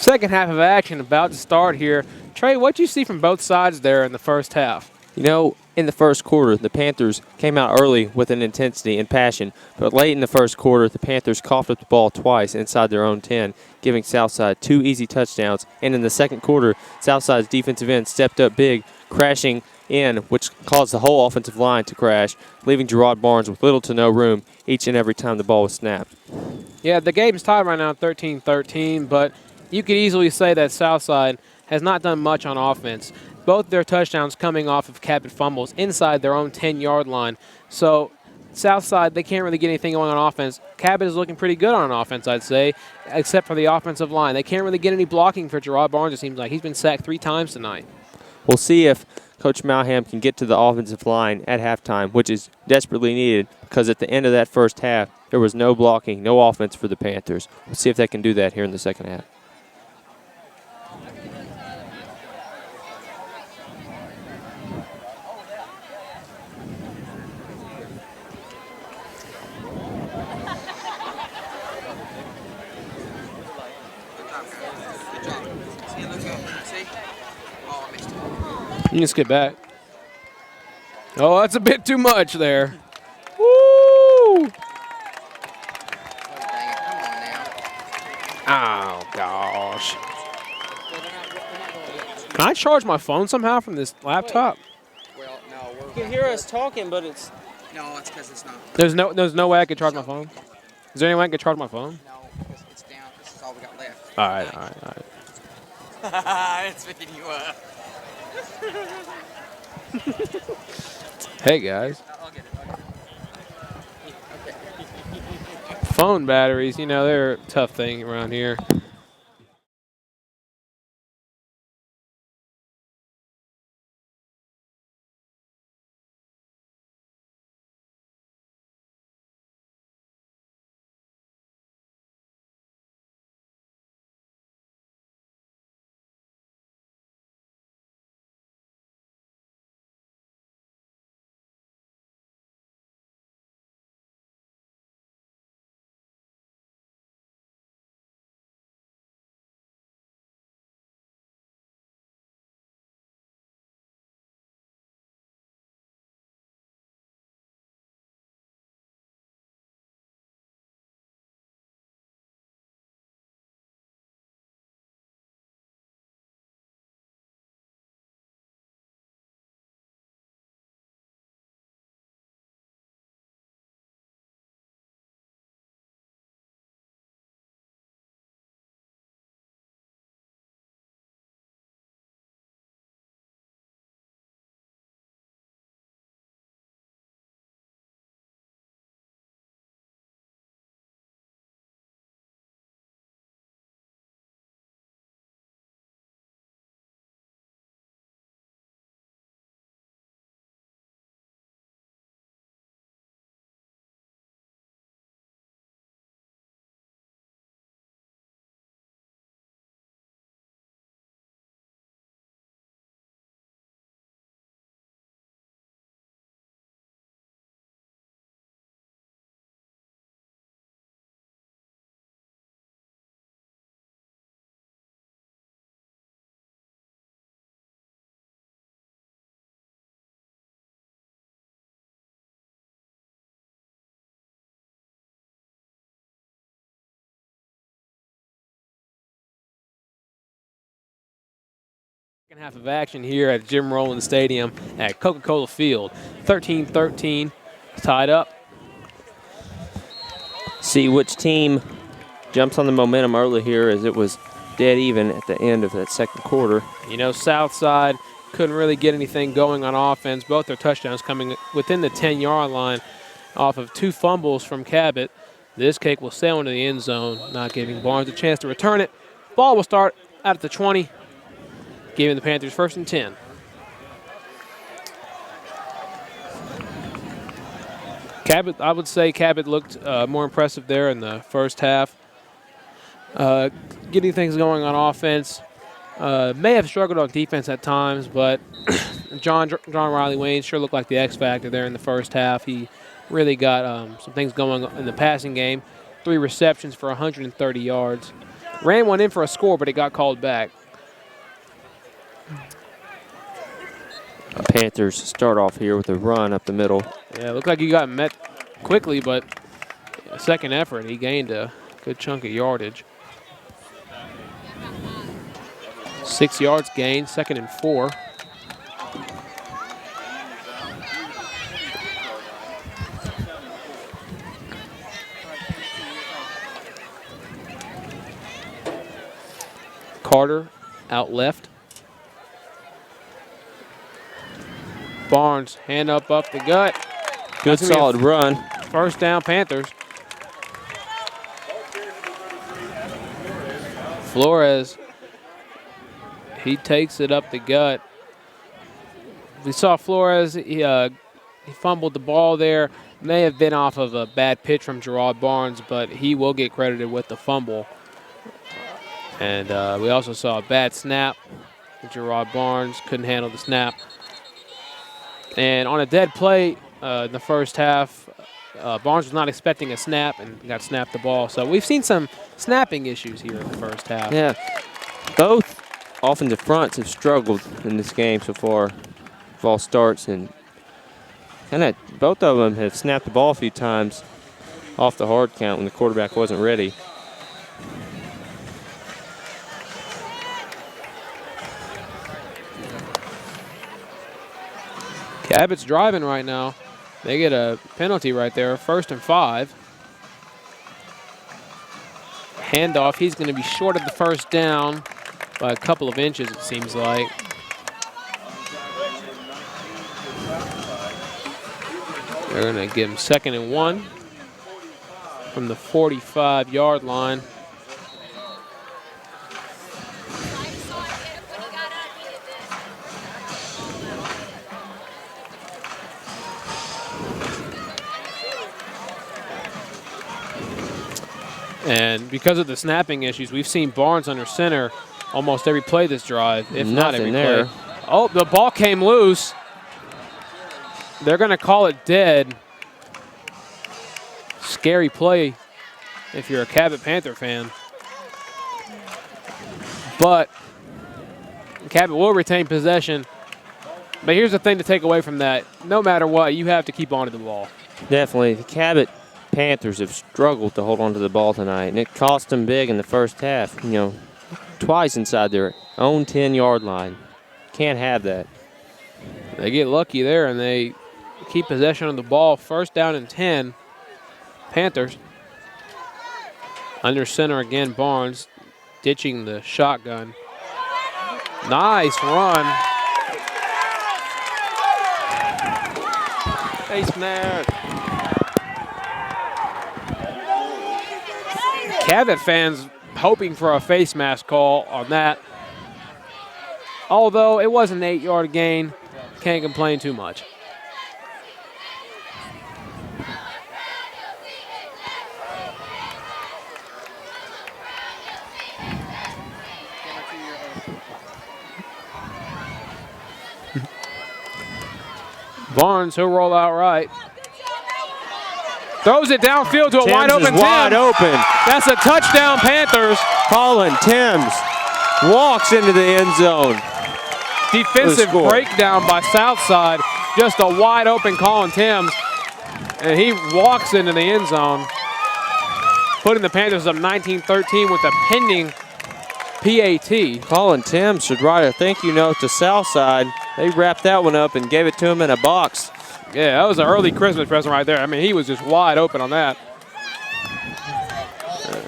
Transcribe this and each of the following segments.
Second half of action about to start here. Trey, what do you see from both sides there in the first half? You know, in the first quarter, the Panthers came out early with an intensity and passion, but late in the first quarter, the Panthers coughed up the ball twice inside their own 10, giving Southside 2 easy touchdowns. And in the second quarter, Southside's defensive end stepped up big, crashing in, which caused the whole offensive line to crash, leaving Gerard Barnes with little to no room each and every time the ball was snapped. Yeah, the game's tied right now 13-13, but you could easily say that Southside has not done much on offense. Both their touchdowns coming off of Cabot fumbles inside their own 10-yard line. So Southside, they can't really get anything going on offense. Cabot is looking pretty good on offense, I'd say, except for the offensive line. They can't really get any blocking for Gerard Barnes, it seems like. He's been sacked 3 times tonight. We'll see if Coach Malham can get to the offensive line at halftime, which is desperately needed because at the end of that first half, there was no blocking, no offense for the Panthers. We'll see if they can do that here in the second half. You can skip back. Oh, that's a bit too much there. Woo! Oh, gosh. Can I charge my phone somehow from this laptop? Well, no, You can hear us talking, but it's... no, it's because it's not. There's no way I could charge my phone? Is there any way I could charge my phone? No, because it's down. This is all we got left. All right. It's picking you up. Hey, guys. I'll get it. Okay. Phone batteries, you know, they're a tough thing around here. Second half of action here at Jim Rowland Stadium at Coca-Cola Field. 13-13, tied up. See which team jumps on the momentum early here, as it was dead even at the end of that second quarter. You know, Southside couldn't really get anything going on offense. Both their touchdowns coming within the 10-yard line off of 2 fumbles from Cabot. This kick will sail into the end zone, not giving Barnes a chance to return it. Ball will start out at the 20, giving the Panthers 1st and 10. Cabot, I would say Cabot looked more impressive there in the first half. Getting things going on offense. May have struggled on defense at times, but John Riley Wayne sure looked like the X factor there in the first half. He really got some things going in the passing game. 3 receptions for 130 yards. ran one in for a score, but it got called back. Panthers start off here with a run up the middle. Yeah, it looked like he got met quickly, but second effort, he gained a good chunk of yardage. 6 yards gained, 2nd and 4. Carter out left. Barnes, hand up the gut. Good solid run. First down, Panthers. Flores, he takes it up the gut. We saw Flores, he fumbled the ball there. May have been off of a bad pitch from Gerard Barnes, but he will get credited with the fumble. And we also saw a bad snap. Gerard Barnes couldn't handle the snap. And on a dead play in the first half, Barnes was not expecting a snap and got snapped the ball. So we've seen some snapping issues here in the first half. Yeah, both offensive fronts have struggled in this game so far. False starts, and both of them have snapped the ball a few times off the hard count when the quarterback wasn't ready. Cabot's driving right now. They get a penalty right there, 1st and 5. Handoff, he's going to be short of the first down by a couple of inches, it seems like. They're going to give him 2nd and 1 from the 45-yard line. And because of the snapping issues, we've seen Barnes under center almost every play this drive, if not every play. Oh, the ball came loose. They're going to call it dead. Scary play if you're a Cabot Panther fan. But Cabot will retain possession. But here's the thing to take away from that. No matter what, you have to keep on to the ball. Definitely. The Cabot Panthers have struggled to hold on to the ball tonight, and it cost them big in the first half. Twice inside their own 10-yard line. Can't have that. They get lucky there, and they keep possession of the ball. 1st down and 10. Panthers. Under center again, Barnes ditching the shotgun. Nice run. Face mask. Cabot fans hoping for a face mask call on that. Although it was an 8-yard gain, can't complain too much. Barnes, he'll roll out right. Throws it downfield to a wide open Tim. Wide open. That's a touchdown, Panthers. Colin Timms walks into the end zone. Defensive breakdown by Southside. Just a wide open Colin Timms. And he walks into the end zone, putting the Panthers up 19-13 with a pending PAT. Colin Timms should write a thank you note to Southside. They wrapped that one up and gave it to him in a box. Yeah, that was an early Christmas present right there. I mean, he was just wide open on that.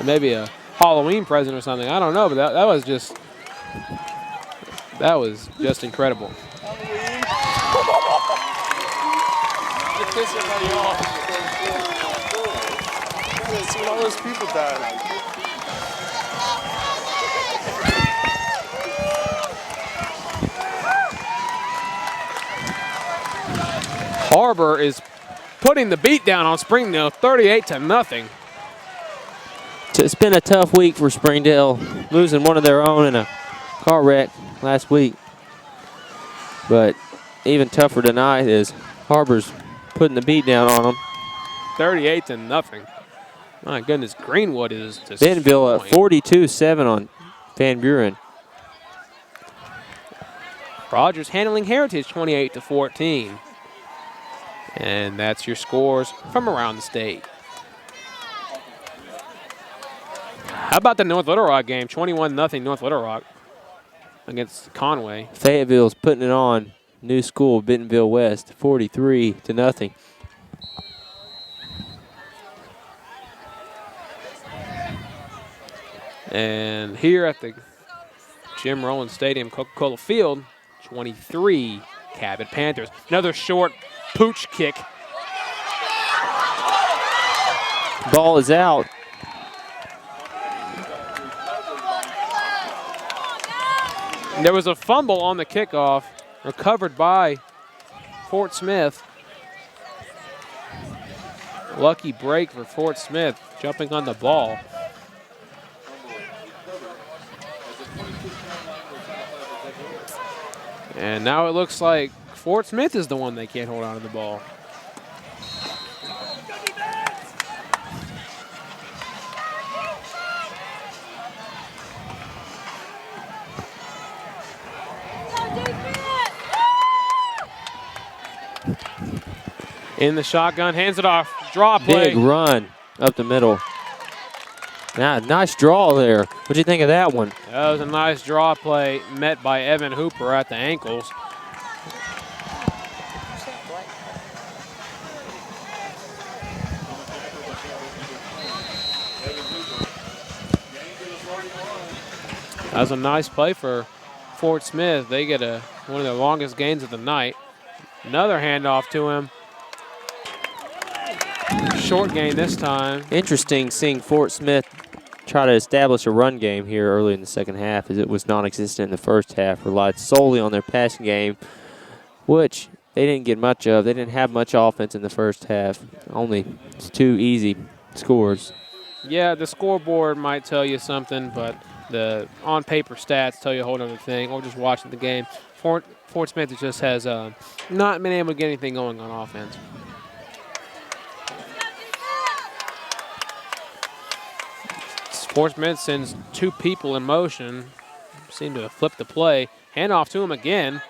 Maybe a Halloween present or something. I don't know, but that was just incredible. All those people died. Harbor is putting the beat down on Springdale, 38-0. It's been a tough week for Springdale, losing one of their own in a car wreck last week. But even tougher tonight is Harbor's putting the beat down on them. 38-0. My goodness, Greenwood is just Bentonville at destroying. 42-7 on Van Buren. Rogers handling Heritage 28-14. And that's your scores from around the state. How about the North Little Rock game? 21-0 North Little Rock against Conway. Fayetteville's putting it on. New school, Bentonville West, 43-0. And here at the Jim Rowland Stadium, Coca-Cola Field, 23 Cabot Panthers. Another short pooch kick. Ball is out. There was a fumble on the kickoff, recovered by Fort Smith. Lucky break for Fort Smith, jumping on the ball. And now it looks like Fort Smith is the one that can't hold on to the ball. In the shotgun, hands it off, draw play. Big run up the middle. Now, nice draw there. What'd you think of that one? That was a nice draw play met by Evan Hooper at the ankles. That was a nice play for Fort Smith. They get one of their longest gains of the night. Another handoff to him. Short gain this time. Interesting seeing Fort Smith try to establish a run game here early in the second half, as it was non-existent in the first half. Relied solely on their passing game, which they didn't get much of. They didn't have much offense in the first half. Only 2 easy scores. Yeah, the scoreboard might tell you something, but the on-paper stats tell you a whole other thing, or just watching the game. Fort Smith just has not been able to get anything going on offense. Fort Smith sends 2 people in motion. Seem to have flipped the play. Handoff to him again.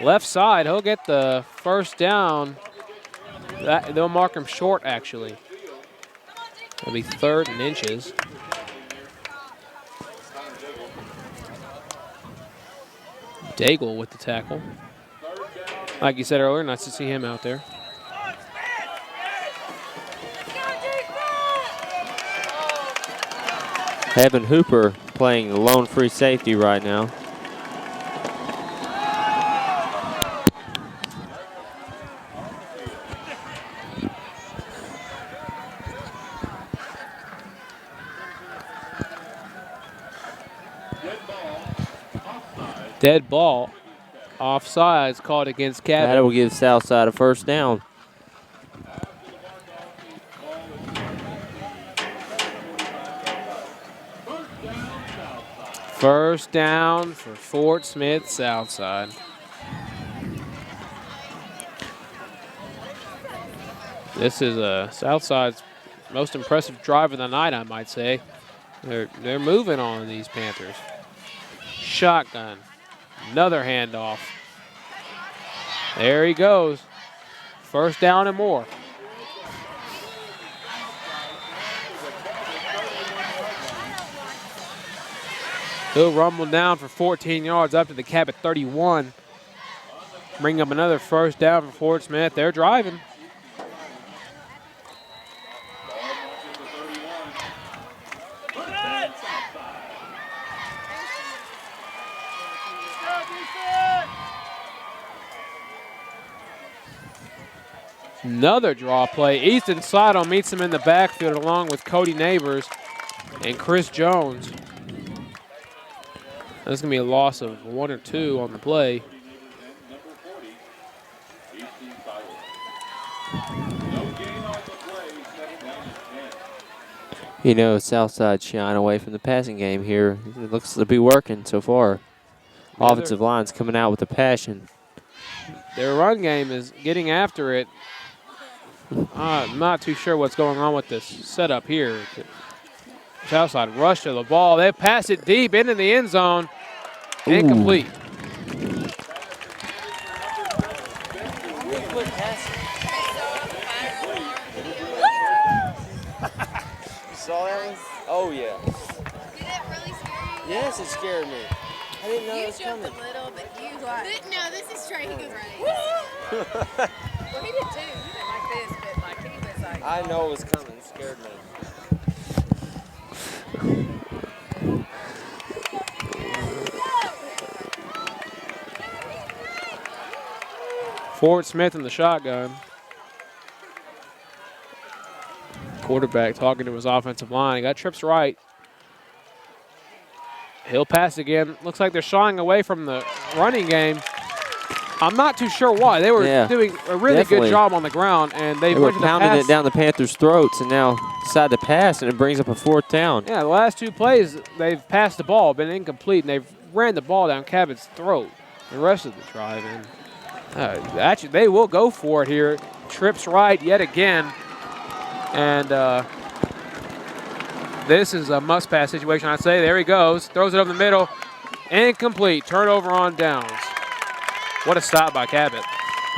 Left side, he'll get the first down. They'll mark him short, actually. It'll be 3rd and inches. Daigle with the tackle. Like you said earlier, nice to see him out there. Evan Hooper playing the lone free safety right now. Dead ball. Offsides called against Cabot. That will give Southside a first down. First down for Fort Smith Southside. This is Southside's most impressive drive of the night, I might say. They're moving on these Panthers. Shotgun. Another handoff. There he goes. First down and more. He'll rumble down for 14 yards up to the Cabot 31. Bring up another first down for Fort Smith. They're driving. Another draw play. Easton Sato meets him in the backfield along with Cody Neighbors and Chris Jones. That's going to be a loss of 1 or 2 on the play. You know, Southside shying away from the passing game here. It looks to be working so far. Offensive line's coming out with a passion. Their run game is getting after it. I'm not too sure what's going on with this setup here. Southside rush to the ball. They pass it deep into the end zone. Incomplete. Saw that one? Oh, yeah. Did it really scare you? Yes, it scared me. I didn't know it You was jumped coming. a little, but you like. No, this is straight. He goes right. Well, he did too. He didn't like this, but like he was like. I know it was coming. It scared me. Fort Smith in the shotgun. Quarterback talking to his offensive line. He got trips right. He'll pass again. Looks like they're shying away from the running game. I'm not too sure why. They were doing a really good job on the ground, and they were went to the pounding pass. it down the Panthers' throats, and now decide to pass, and it brings up a 4th down. Yeah, the last 2 plays, they've passed the ball, been incomplete, and they've ran the ball down Cabot's throat the rest of the drive. And actually, they will go for it here. Trips right yet again. And this is a must-pass situation, I'd say. There he goes. Throws it up the middle. Incomplete. Turnover on downs. What a stop by Cabot.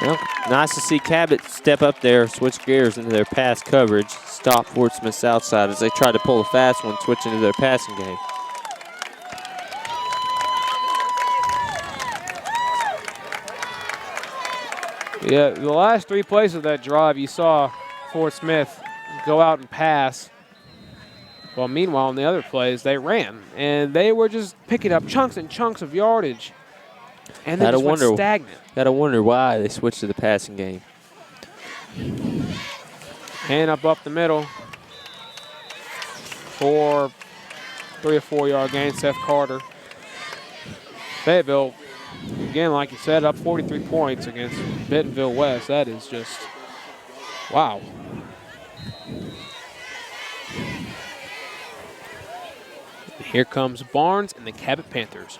Well, nice to see Cabot step up there, switch gears into their pass coverage, stop Fort Smith Southside as they try to pull a fast one, switch into their passing game. Yeah, the last 3 plays of that drive, you saw Fort Smith go out and pass. Well, meanwhile, in the other plays, they ran, and they were just picking up chunks and chunks of yardage, and they just went stagnant. Gotta wonder why they switched to the passing game. Hand up the middle for 3 or 4 yard gain, Seth Carter. Fayetteville, again, like you said, up 43 points against Bentonville West. That is just, wow. Here comes Barnes and the Cabot Panthers.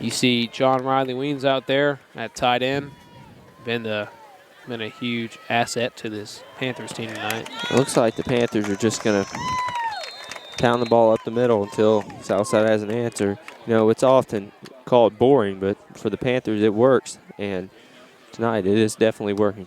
You see John Riley Weens out there at tight end. Been a huge asset to this Panthers team tonight. It looks like the Panthers are just going to pound the ball up the middle until Southside has an answer. You know, it's often called boring, but for the Panthers it works, and tonight it is definitely working.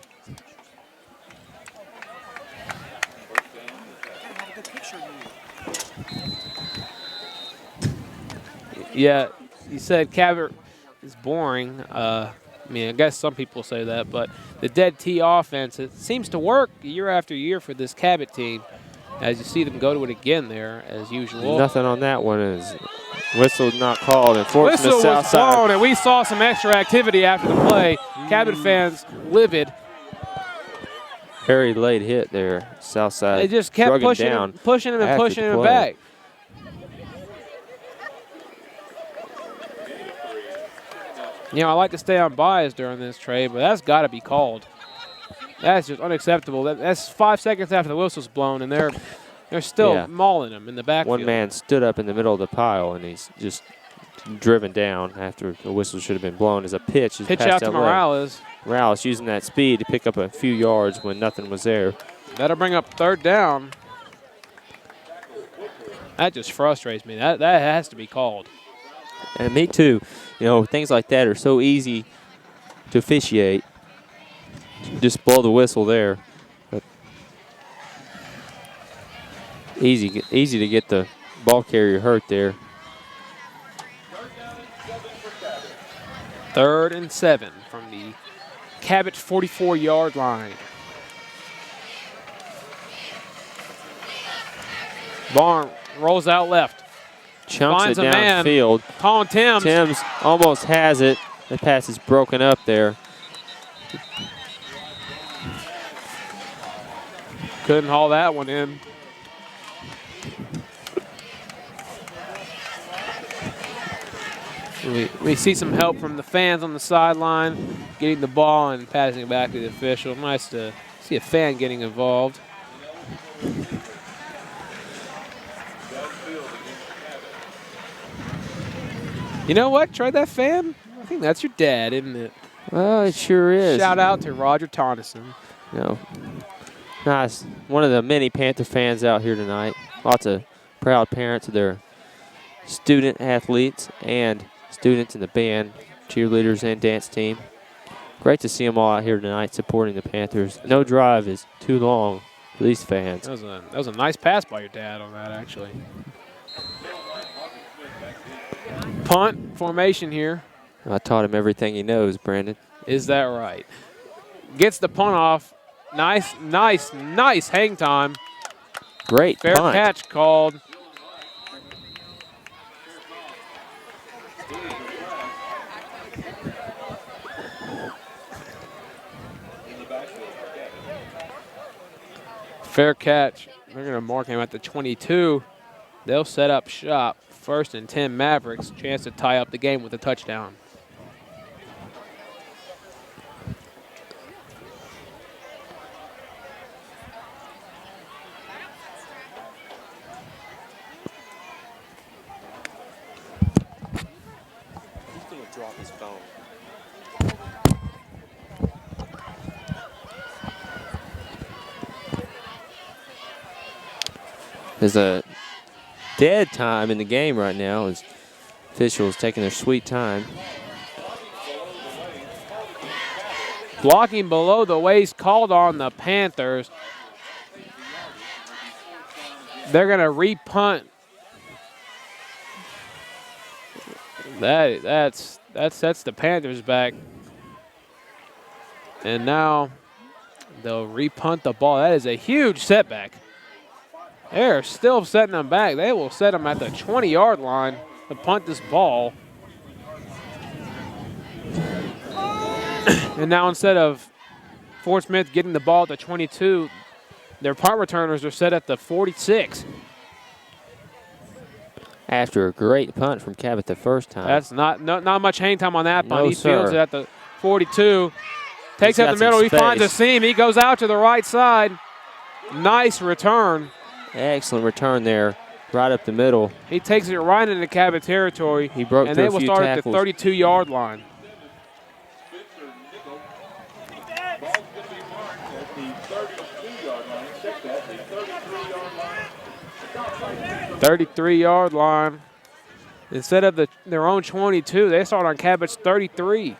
Yeah, you said Cabot is boring. I mean, I guess some people say that, but the dead T offense, it seems to work year after year for this Cabot team, as you see them go to it again there, as usual. Nothing on that one is whistle not called. And Fort Smith Whistle was Southside. blown, and we saw some extra activity after the play. Cabot fans livid. Very late hit there. Southside They just kept pushing him and pushing him back. You know, I like to stay unbiased during this trade, but that's got to be called. That's just unacceptable. That's 5 seconds after the whistle's blown, and they're still mauling him in the backfield. One man stood up in the middle of the pile, and he's just driven down after the whistle should have been blown as a pitch. Pitch out to Morales. Morales using that speed to pick up a few yards when nothing was there. That'll bring up 3rd down. That just frustrates me. That has to be called. And me too. You know, things like that are so easy to officiate. Just blow the whistle there. But easy to get the ball carrier hurt there. 3rd and 7 from the Cabot 44-yard line. Barn rolls out left. Chunks Finds it a man. downfield. Colin Timms. Timms almost has it. The pass is broken up there. Couldn't haul that one in. We see some help from the fans on the sideline, getting the ball and passing it back to the official. Nice to see a fan getting involved. You know what? Trade that fan. I think that's your dad, isn't it? Well, it sure is. Shout out to Roger Tonneson. You know, nice. One of the many Panther fans out here tonight. Lots of proud parents of their student athletes and students in the band, cheerleaders and dance team. Great to see them all out here tonight supporting the Panthers. No drive is too long for these fans. That was a nice pass by your dad on that, actually. Punt formation here. I taught him everything he knows, Brandon. Is that right? Gets the punt off. Nice hang time. Great Fair punt. catch called. Fair catch. They're going to mark him at the 22. They'll set up shop. 1st and 10 Mavericks. Chance to tie up the game with a touchdown. He's going to drop his phone. There's a dead time in the game right now as officials taking their sweet time. Blocking below the waist called on the Panthers. They're going to re-punt. That sets the Panthers back. And now they'll re-punt the ball. That is a huge setback. They're still setting them back. They will set them at the 20-yard line to punt this ball. And now instead of Fort Smith getting the ball at the 22, their punt returners are set at the 46. After a great punt from Cabot the first time. That's not much hang time on that punt. No, He fields sir. it at the 42. Takes He's up the got some middle. He finds a space. seam. He goes out to the right side. Nice return. Excellent return there, right up the middle. He takes it right into Cabot territory. He broke and through they a will few start at tackles. the 32-yard line. "33-yard line. Instead of their own 22, they start on Cabot's 33.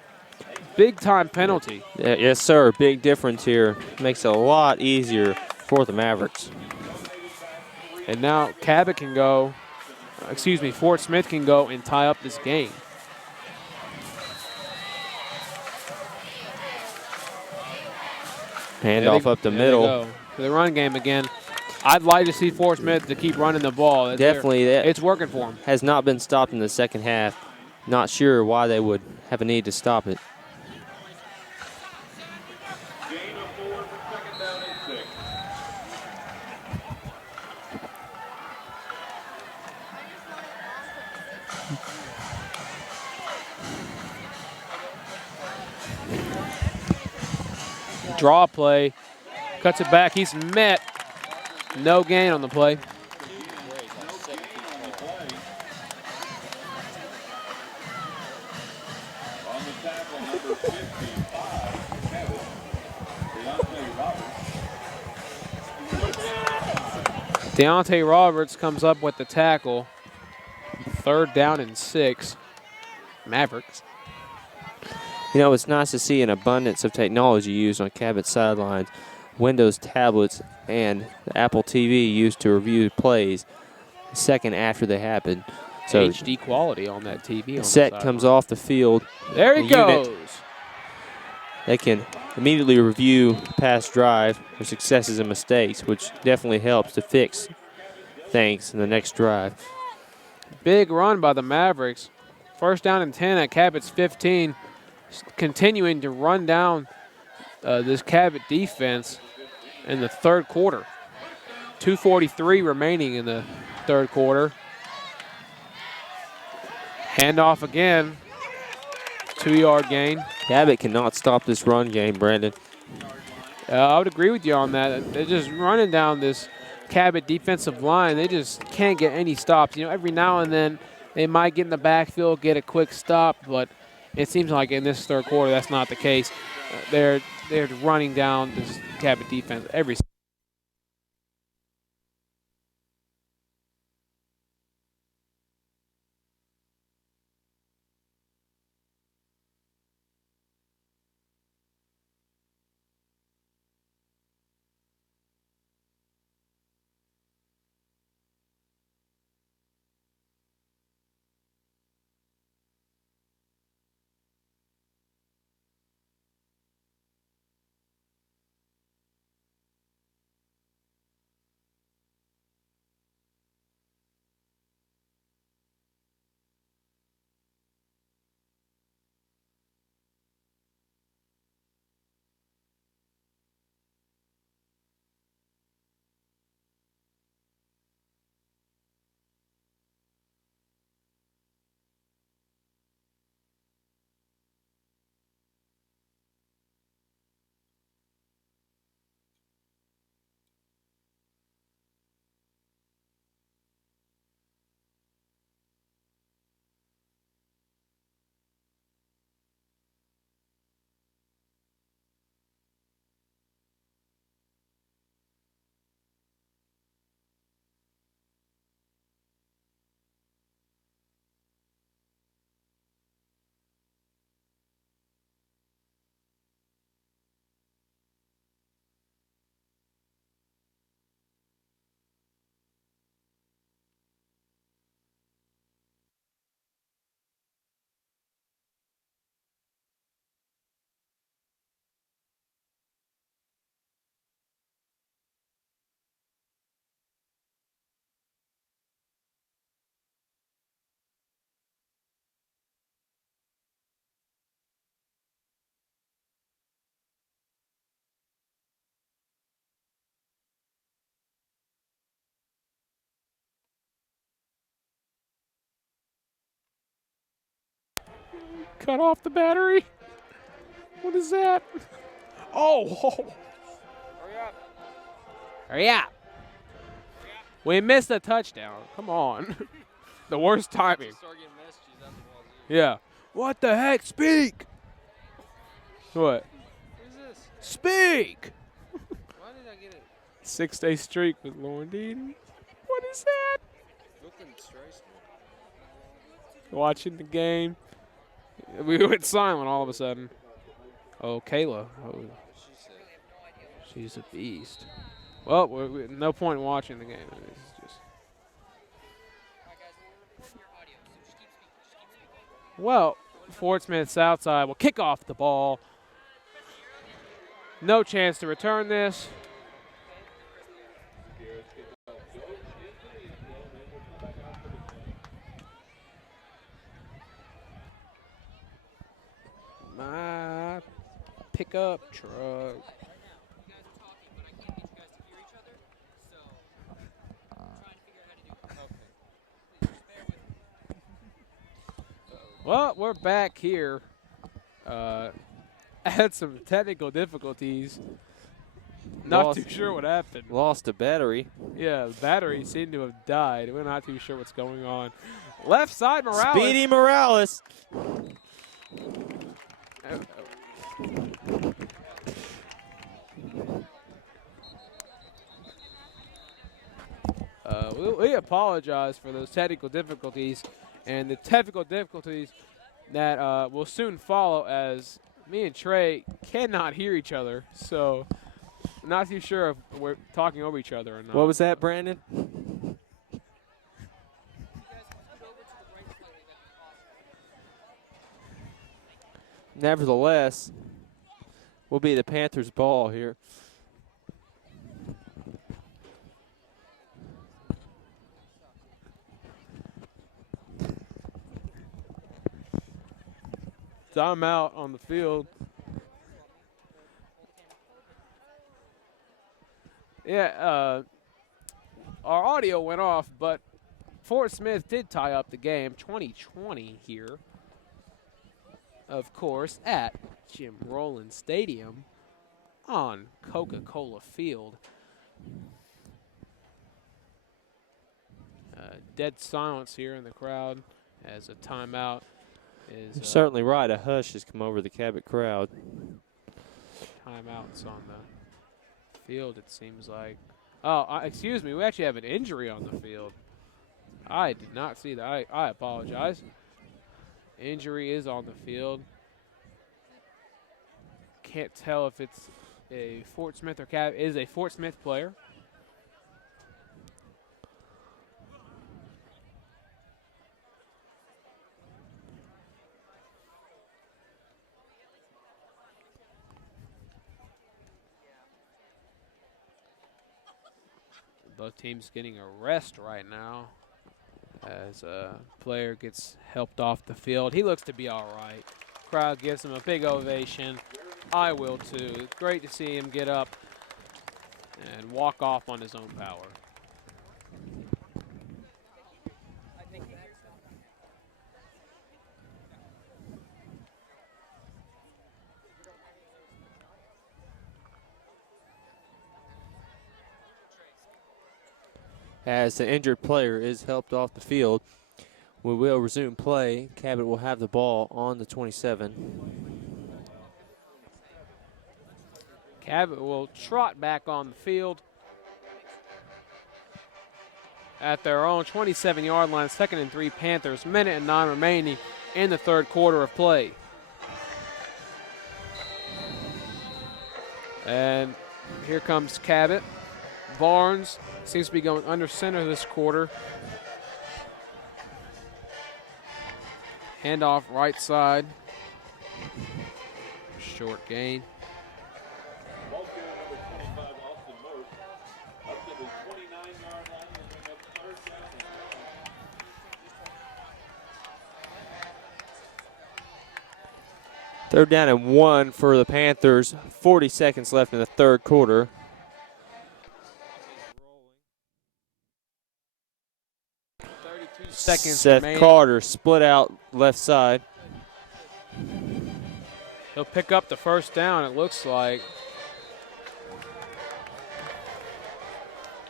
Big-time penalty. Yeah, yes, sir. Big difference here. Makes it a lot easier for the Mavericks. And now Cabot can go, Fort Smith can go and tie up this game. Handoff up the There they middle. go. For the run game again. I'd like to see Fort Smith to keep running the ball. Definitely. It's working for them. Has not been stopped in the second half. Not sure why they would have a need to stop it. Draw play. Cuts it back. He's met. No gain on the play. Deontay Roberts comes up with the tackle. 3rd down and 6. Mavericks. You know, it's nice to see an abundance of technology used on Cabot sidelines. Windows tablets and the Apple TV used to review plays a second after they happen. So HD quality on that TV. the set comes off the field. There he the unit, goes. They can immediately review the past drive, their successes and mistakes, which definitely helps to fix things in the next drive. Big run by the Mavericks. 1st down and 10 at Cabot's 15. Continuing to run down this Cabot defense in the 3rd quarter. 2:43 remaining in the 3rd quarter. Handoff again. 2-yard gain. Cabot cannot stop this run game, Brandon. I would agree with you on that. They're just running down this Cabot defensive line. They just can't get any stops. You know, every now and then they might get in the backfield, get a quick stop, but it seems like in this 3rd quarter that's not the case. They're they're running down this Cabot defense every. Cut off the battery. What is that? Oh! Hurry up. Hurry up. We missed a touchdown. Come on. The worst timing. Yeah. What the heck? Speak. What? Who's this? Speak. Why did I get it? 6-day streak with Lauren Dean. What is that? Looking straight. Watching the game. We went silent all of a sudden. Oh, Kayla. Oh, she's a beast. Well, no point in watching the game. It's just. Well, Fort Smith Southside will kick off the ball. No chance to return this. My pickup truck. Well, we're back here. Had some technical difficulties. Not too sure what happened. Lost a battery. Yeah, the battery seemed to have died. We're not too sure what's going on. Left side, Morales. Speedy Morales. We apologize for those technical difficulties and the technical difficulties that will soon follow as me and Trey cannot hear each other. So not too sure if we're talking over each other or not. What was that, Brandon? Nevertheless, will be the Panthers' ball here. Timeout on the field. Yeah, our audio went off, but Fort Smith did tie up the game, 20-20 here. Of course, at Jim Rowland Stadium on Coca-Cola Field. Dead silence here in the crowd as a timeout is. You're certainly right. A hush has come over the Cabot crowd. timeouts on the field, it seems like. Oh, excuse me. We actually have an injury on the field. I did not see that. I apologize. Injury is on the field. Can't tell if it's a Fort Smith or Cabot. It is a Fort Smith player. Both teams getting a rest right now as a player gets helped off the field. He looks to be all right. Crowd gives him a big ovation. I will too. Great to see him get up and walk off on his own power. As the injured player is helped off the field, we will resume play. Cabot will have the ball on the 27. Cabot will trot back on the field at their own 27-yard line. 2nd and 3 Panthers. Minute and 9 remaining in the third quarter of play. And here comes Cabot. Barnes seems to be going under center this quarter. Handoff right side. Short gain. Ball carrier number 25, Austin Murph, up to the 29-yard line and bring up 3rd down and 3rd down and 1 for the Panthers. 40 seconds left in the third quarter. Seconds Seth remaining. Carter split out left side. He'll pick up the first down, it looks like.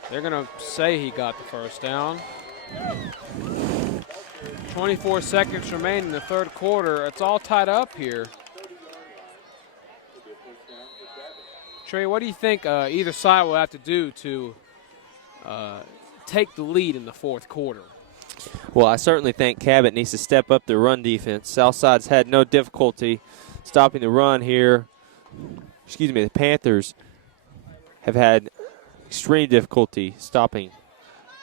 They're going to say he got the first down. 24 seconds remaining in the third quarter. It's all tied up here. Trey, what do you think either side will have to do to take the lead in the fourth quarter? Well, I certainly think Cabot needs to step up their run defense. Southside's had no difficulty stopping the run here. The Panthers have had extreme difficulty stopping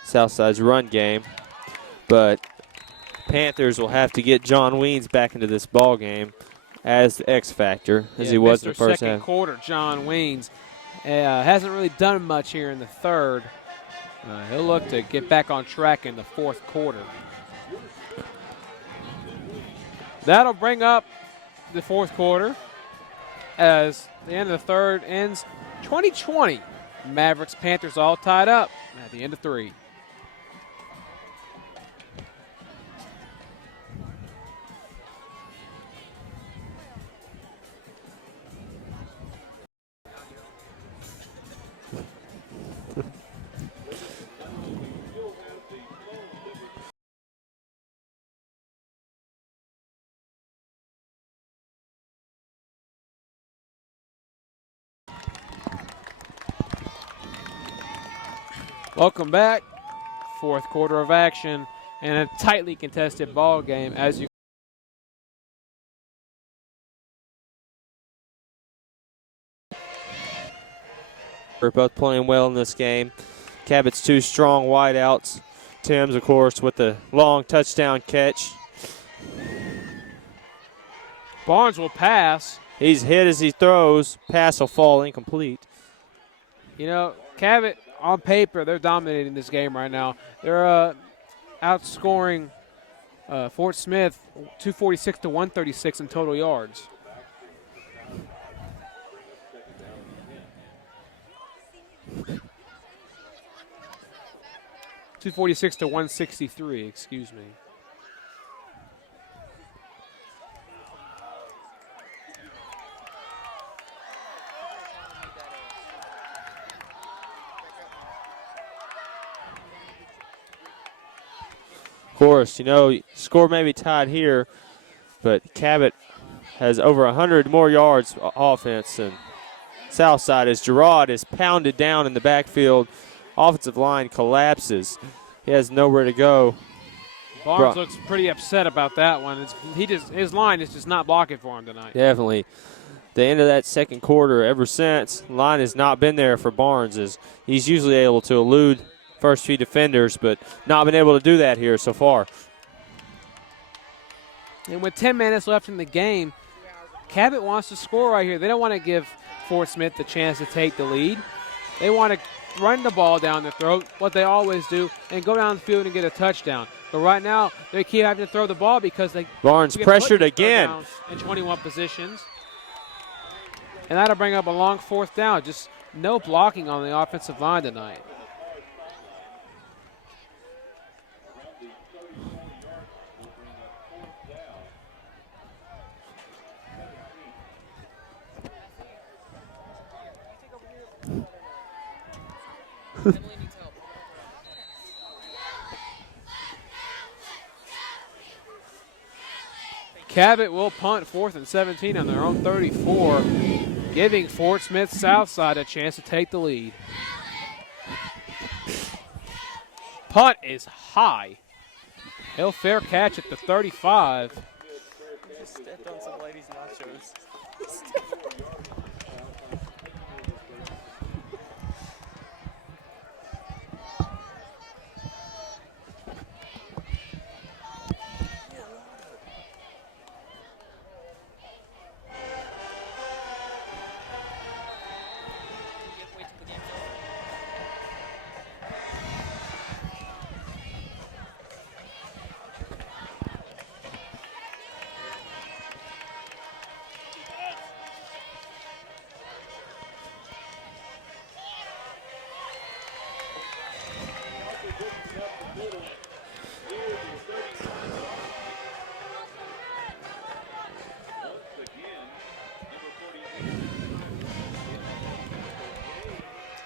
Southside's run game. But Panthers will have to get John Weens back into this ball game as the X factor, as he was in the first second half. Quarter, John Weens hasn't really done much here in the third. He'll look to get back on track in the fourth quarter. That'll bring up the fourth quarter as the end of the third ends 20-20. Mavericks, Panthers all tied up at the end of 3. Welcome back. Fourth quarter of action and a tightly contested ball game as you We're both playing well in this game. Cabot's 2 strong wideouts. Tim's, of course, with the long touchdown catch. Barnes will pass. He's hit as he throws. Pass will fall incomplete. You know, Cabot, on paper, they're dominating this game right now. They're outscoring Fort Smith 246 to 136 in total yards. .246 to 163, excuse me. Of course, you know, score may be tied here, but Cabot has over 100 more yards offense than Southside as Gerard is pounded down in the backfield. Offensive line collapses. He has nowhere to go. Barnes looks pretty upset about that one. His line is just not blocking for him tonight. Definitely. The end of that second quarter, ever since, line has not been there for Barnes. As he's usually able to elude first few defenders, but not been able to do that here so far. And with 10 minutes left in the game, Cabot wants to score right here. They don't want to give Fort Smith the chance to take the lead. They want to run the ball down their throat, what they always do, and go down the field and get a touchdown. But right now, they keep having to throw the ball because they Barnes pressured again in 21 positions. And that'll bring up a long fourth down. Just no blocking on the offensive line tonight. Cabot will punt 4th and 17 on their own 34, giving Fort Smith Southside a chance to take the lead. Punt is high. He'll fair catch at the 35. Just stepped on some ladies' nachos.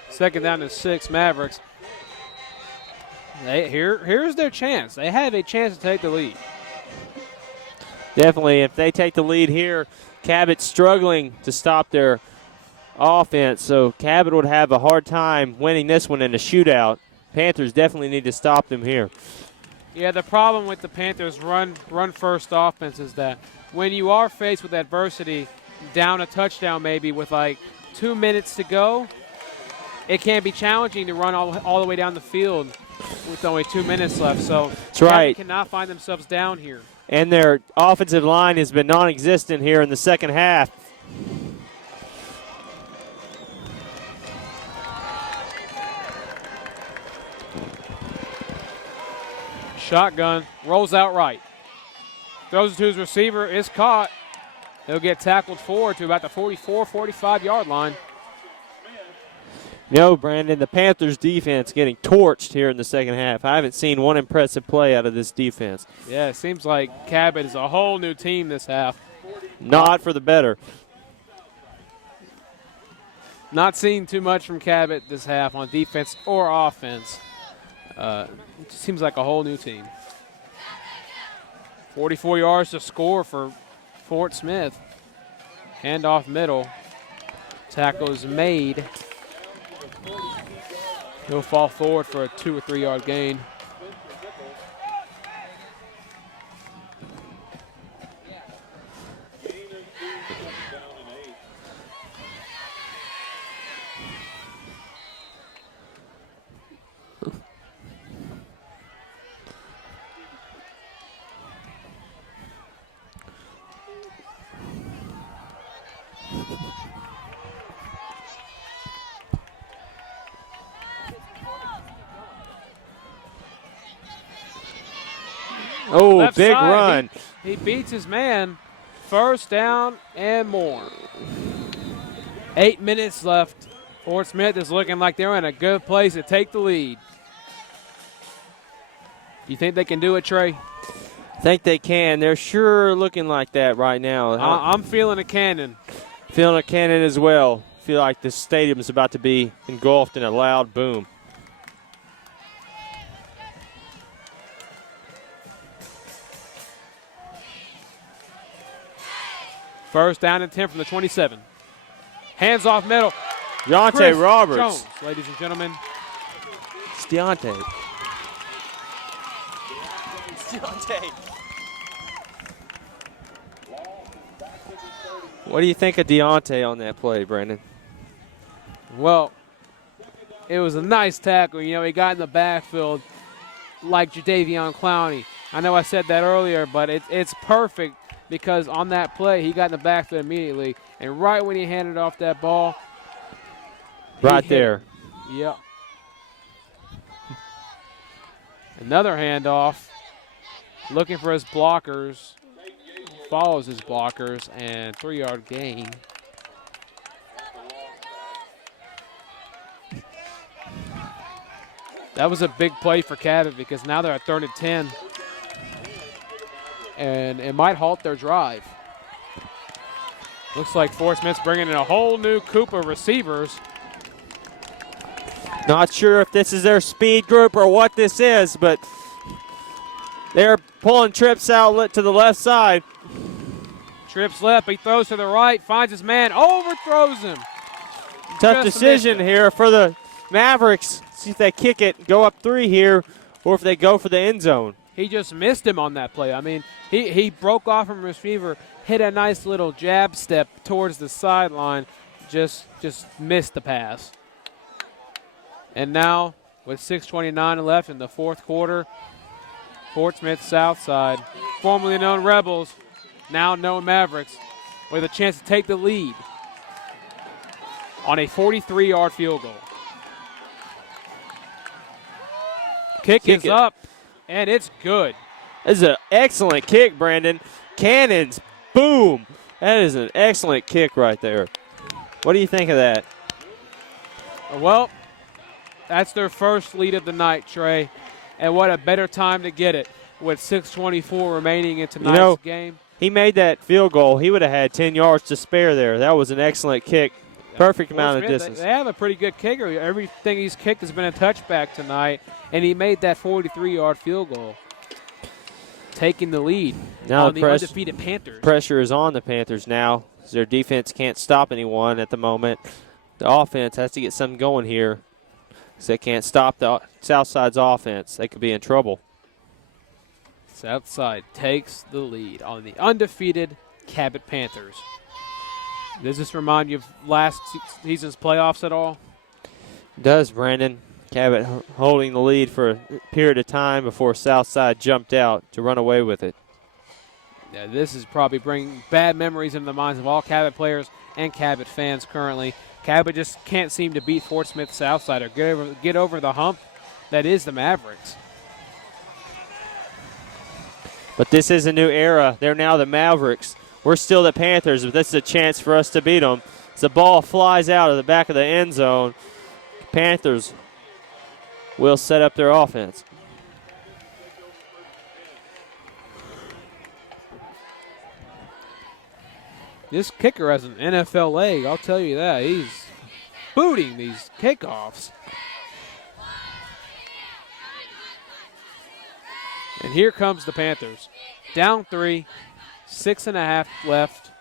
Second down to 6, Mavericks. Here's their chance. They have a chance to take the lead. Definitely, if they take the lead here, Cabot's struggling to stop their offense, so Cabot would have a hard time winning this one in a shootout. Panthers definitely need to stop them here. Yeah, the problem with the Panthers' run-first offense is that when you are faced with adversity, down a touchdown maybe with like 2 minutes to go, it can be challenging to run all the way down the field with only 2 minutes left. So that's right. They cannot find themselves down here. And their offensive line has been non-existent here in the second half. Shotgun, rolls out right. Throws it to his receiver, is caught. He'll get tackled forward to about the 44, 45-yard line. No, Brandon, the Panthers defense getting torched here in the second half. I haven't seen one impressive play out of this defense. Yeah, it seems like Cabot is a whole new team this half. Not for the better. Not seeing too much from Cabot this half on defense or offense. It just seems like a whole new team. 44 yards to score for Fort Smith. Handoff middle. Tackle is made. He'll fall forward for a 2 or 3 yard gain. Oh, Left big side, run. He beats his man. First down and more. 8 minutes left. Fort Smith is looking like they're in a good place to take the lead. You think they can do it, Trey? Think they can. They're sure looking like that right now. I'm feeling a cannon. Feeling a cannon as well. Feel like the stadium is about to be engulfed in a loud boom. First down and 10 from the 27. Hands off middle. Deontay Chris Roberts. Jones, ladies and gentlemen. It's Deontay. Deontay. What do you think of Deontay on that play, Brandon? Well, it was a nice tackle. You know, he got in the backfield like Jadeveon Clowney. I know I said that earlier, but it's perfect because on that play, he got in the backfield immediately. And right when he handed off that ball, Right there. Yep. Another handoff. Looking for his blockers. Follows his blockers and 3-yard gain. That was a big play for Cabot because now they're at 3rd and 10. And it might halt their drive. Looks like Fort Smith's bringing in a whole new group of receivers. Not sure if this is their speed group or what this is, but they're pulling trips out to the left side. Trips left, he throws to the right, finds his man, overthrows him. Tough Just decision missed it. here for the Mavericks. See if they kick it, go up 3 here, or if they go for the end zone. He just missed him on that play. I mean, he broke off from receiver, hit a nice little jab step towards the sideline, just missed the pass. And now, with 6:29 left in the 4th quarter, Fort Smith Southside, formerly known Rebels, now known Mavericks, with a chance to take the lead on a 43-yard field goal. Kick is up, and it's good. This is an excellent kick, Brandon. Cannons, boom. That is an excellent kick right there. What do you think of that? Well, that's their first lead of the night, Trey. And what a better time to get it with 6:24 remaining in tonight's game. He made that field goal. He would have had 10 yards to spare there. That was an excellent kick. Perfect amount of distance. They have a pretty good kicker. Everything he's kicked has been a touchback tonight, and he made that 43-yard field goal, taking the lead Now on the undefeated Panthers. Pressure is on the Panthers now. Their defense can't stop anyone at the moment. The offense has to get something going here because they can't stop the Southside's offense. They could be in trouble. Southside takes the lead on the undefeated Cabot Panthers. Does this remind you of last season's playoffs at all? It does, Brandon. Cabot holding the lead for a period of time before Southside jumped out to run away with it. Yeah, this is probably bringing bad memories into the minds of all Cabot players and Cabot fans currently. Cabot just can't seem to beat Fort Smith Southside or get over the hump that is the Mavericks. But this is a new era. They're now the Mavericks. We're still the Panthers, but this is a chance for us to beat them. As the ball flies out of the back of the end zone, Panthers will set up their offense. This kicker has an NFL leg, I'll tell you that. He's booting these kickoffs. And here comes the Panthers. Down 3, 6.5 left,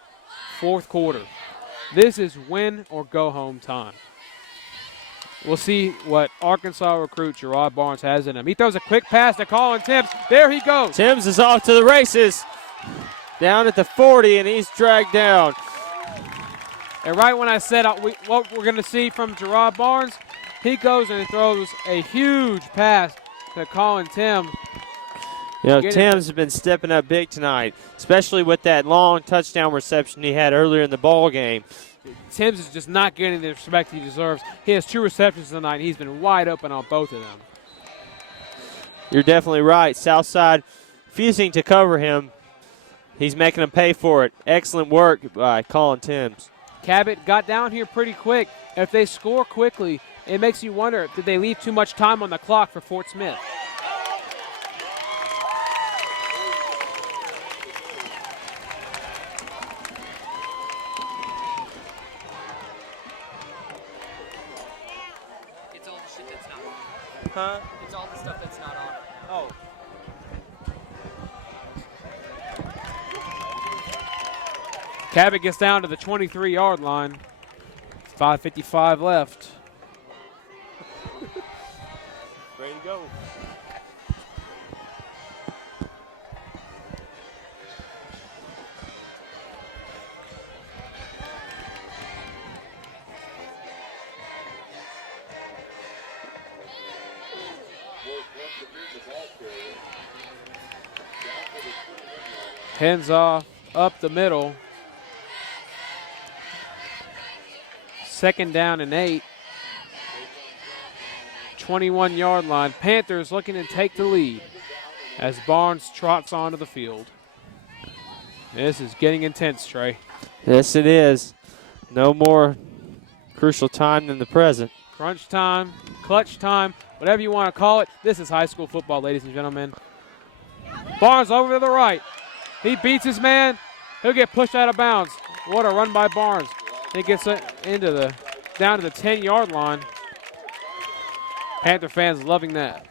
4th quarter. This is win or go home time. We'll see what Arkansas recruit Gerard Barnes has in him. He throws a quick pass to Colin Timms. There he goes. Timms is off to the races. Down at the 40, and he's dragged down. And right when I said what we're going to see from Gerard Barnes, he goes and throws a huge pass to Colin Timms. You know, Timms has been stepping up big tonight, especially with that long touchdown reception he had earlier in the ball game. Timms is just not getting the respect he deserves. He has 2 receptions tonight, and he's been wide open on both of them. You're definitely right. Southside refusing to cover him. He's making him pay for it. Excellent work by Colin Timms. Cabot got down here pretty quick. If they score quickly, it makes you wonder, did they leave too much time on the clock for Fort Smith? It's all the shit that's not on. Huh? It's all the stuff that's not on. Oh. Cabot gets down to the 23-yard line. 5:55 left. Ready to go. Hands off up the middle. 2nd down and 8. 21-yard line. Panthers looking to take the lead as Barnes trots onto the field. This is getting intense, Trey. Yes, it is. No more crucial time than the present. Crunch time, clutch time, whatever you want to call it. This is high school football, ladies and gentlemen. Barnes over to the right. He beats his man. He'll get pushed out of bounds. What a run by Barnes. He gets it down to the 10-yard line. Panther fans loving that.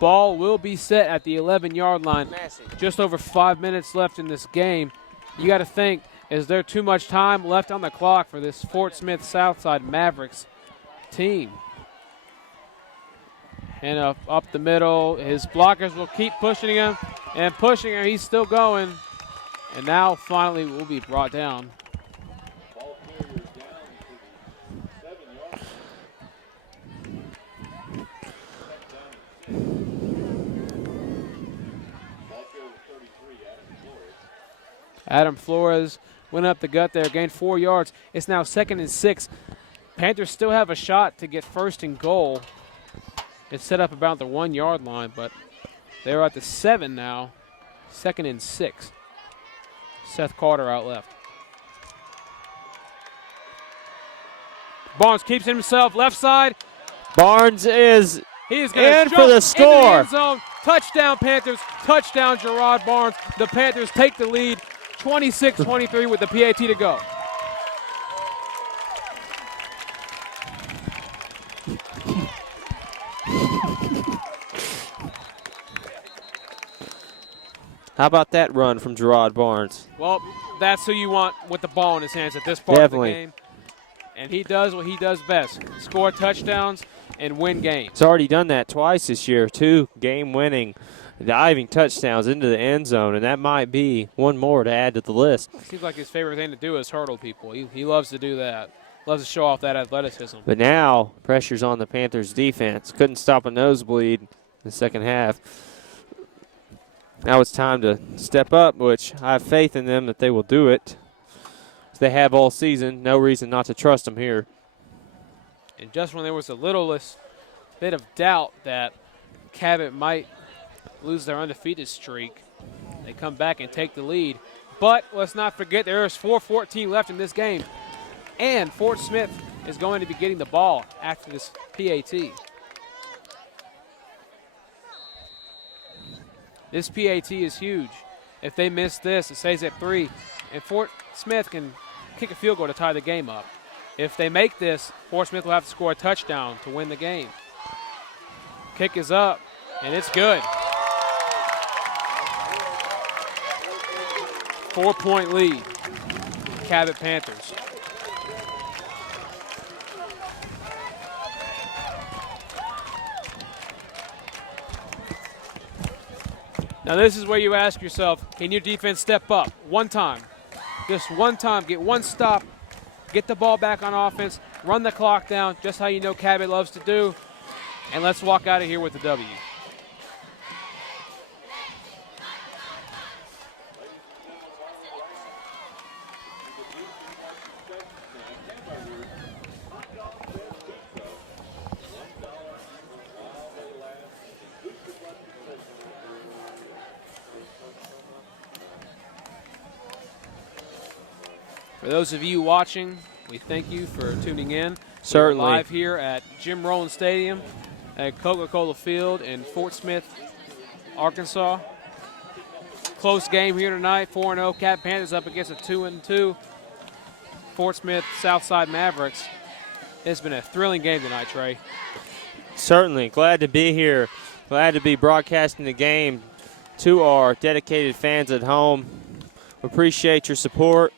Ball will be set at the 11-yard line. Just over 5 minutes left in this game. You got to think, is there too much time left on the clock for this Fort Smith Southside Mavericks team? And up the middle, his blockers will keep pushing him and pushing him. He's still going. And now finally will be brought down. Adam Flores went up the gut there, gained 4 yards. It's now 2nd and 6. Panthers still have a shot to get 1st and goal. It's set up about the 1-yard line, but they're at the 7 now. 2nd and 6. Seth Carter out left. Barnes keeps it himself, left side. Barnes is He's going in for the score. Into the end zone. Touchdown Panthers. Touchdown Gerard Barnes. The Panthers take the lead. 26-23 with the PAT to go. How about that run from Gerard Barnes? Well, that's who you want with the ball in his hands at this part Definitely. of the game. And he does what he does best, score touchdowns and win games. He's already done that twice this year, 2 game-winning diving touchdowns into the end zone, and that might be one more to add to the list. Seems like his favorite thing to do is hurdle people. He loves to do that. Loves to show off that athleticism. But now pressure's on the Panthers' defense. Couldn't stop a nosebleed in the second half. Now it's time to step up, which I have faith in them that they will do it. They have all season. No reason not to trust them here. And just when there was a littlest bit of doubt that Cabot might lose their undefeated streak, they come back and take the lead. But let's not forget there is 4:14 left in this game. And Fort Smith is going to be getting the ball after this PAT. This PAT is huge. If they miss this, it stays at 3, and Fort Smith can kick a field goal to tie the game up. If they make this, Fort Smith will have to score a touchdown to win the game. Kick is up, and it's good. 4-point lead, Cabot Panthers. Now this is where you ask yourself, can your defense step up one time? Just one time, get one stop, get the ball back on offense, run the clock down, just how you know Cabot loves to do, and let's walk out of here with the W. For those of you watching, we thank you for tuning in. Certainly. We're live here at Jim Rowland Stadium at Coca-Cola Field in Fort Smith, Arkansas. Close game here tonight, 4-0. Cabot Panthers up against a 2-2 Fort Smith Southside Mavericks. It's been a thrilling game tonight, Trey. Certainly. Glad to be here Glad to be broadcasting the game to our dedicated fans at home. We appreciate your support,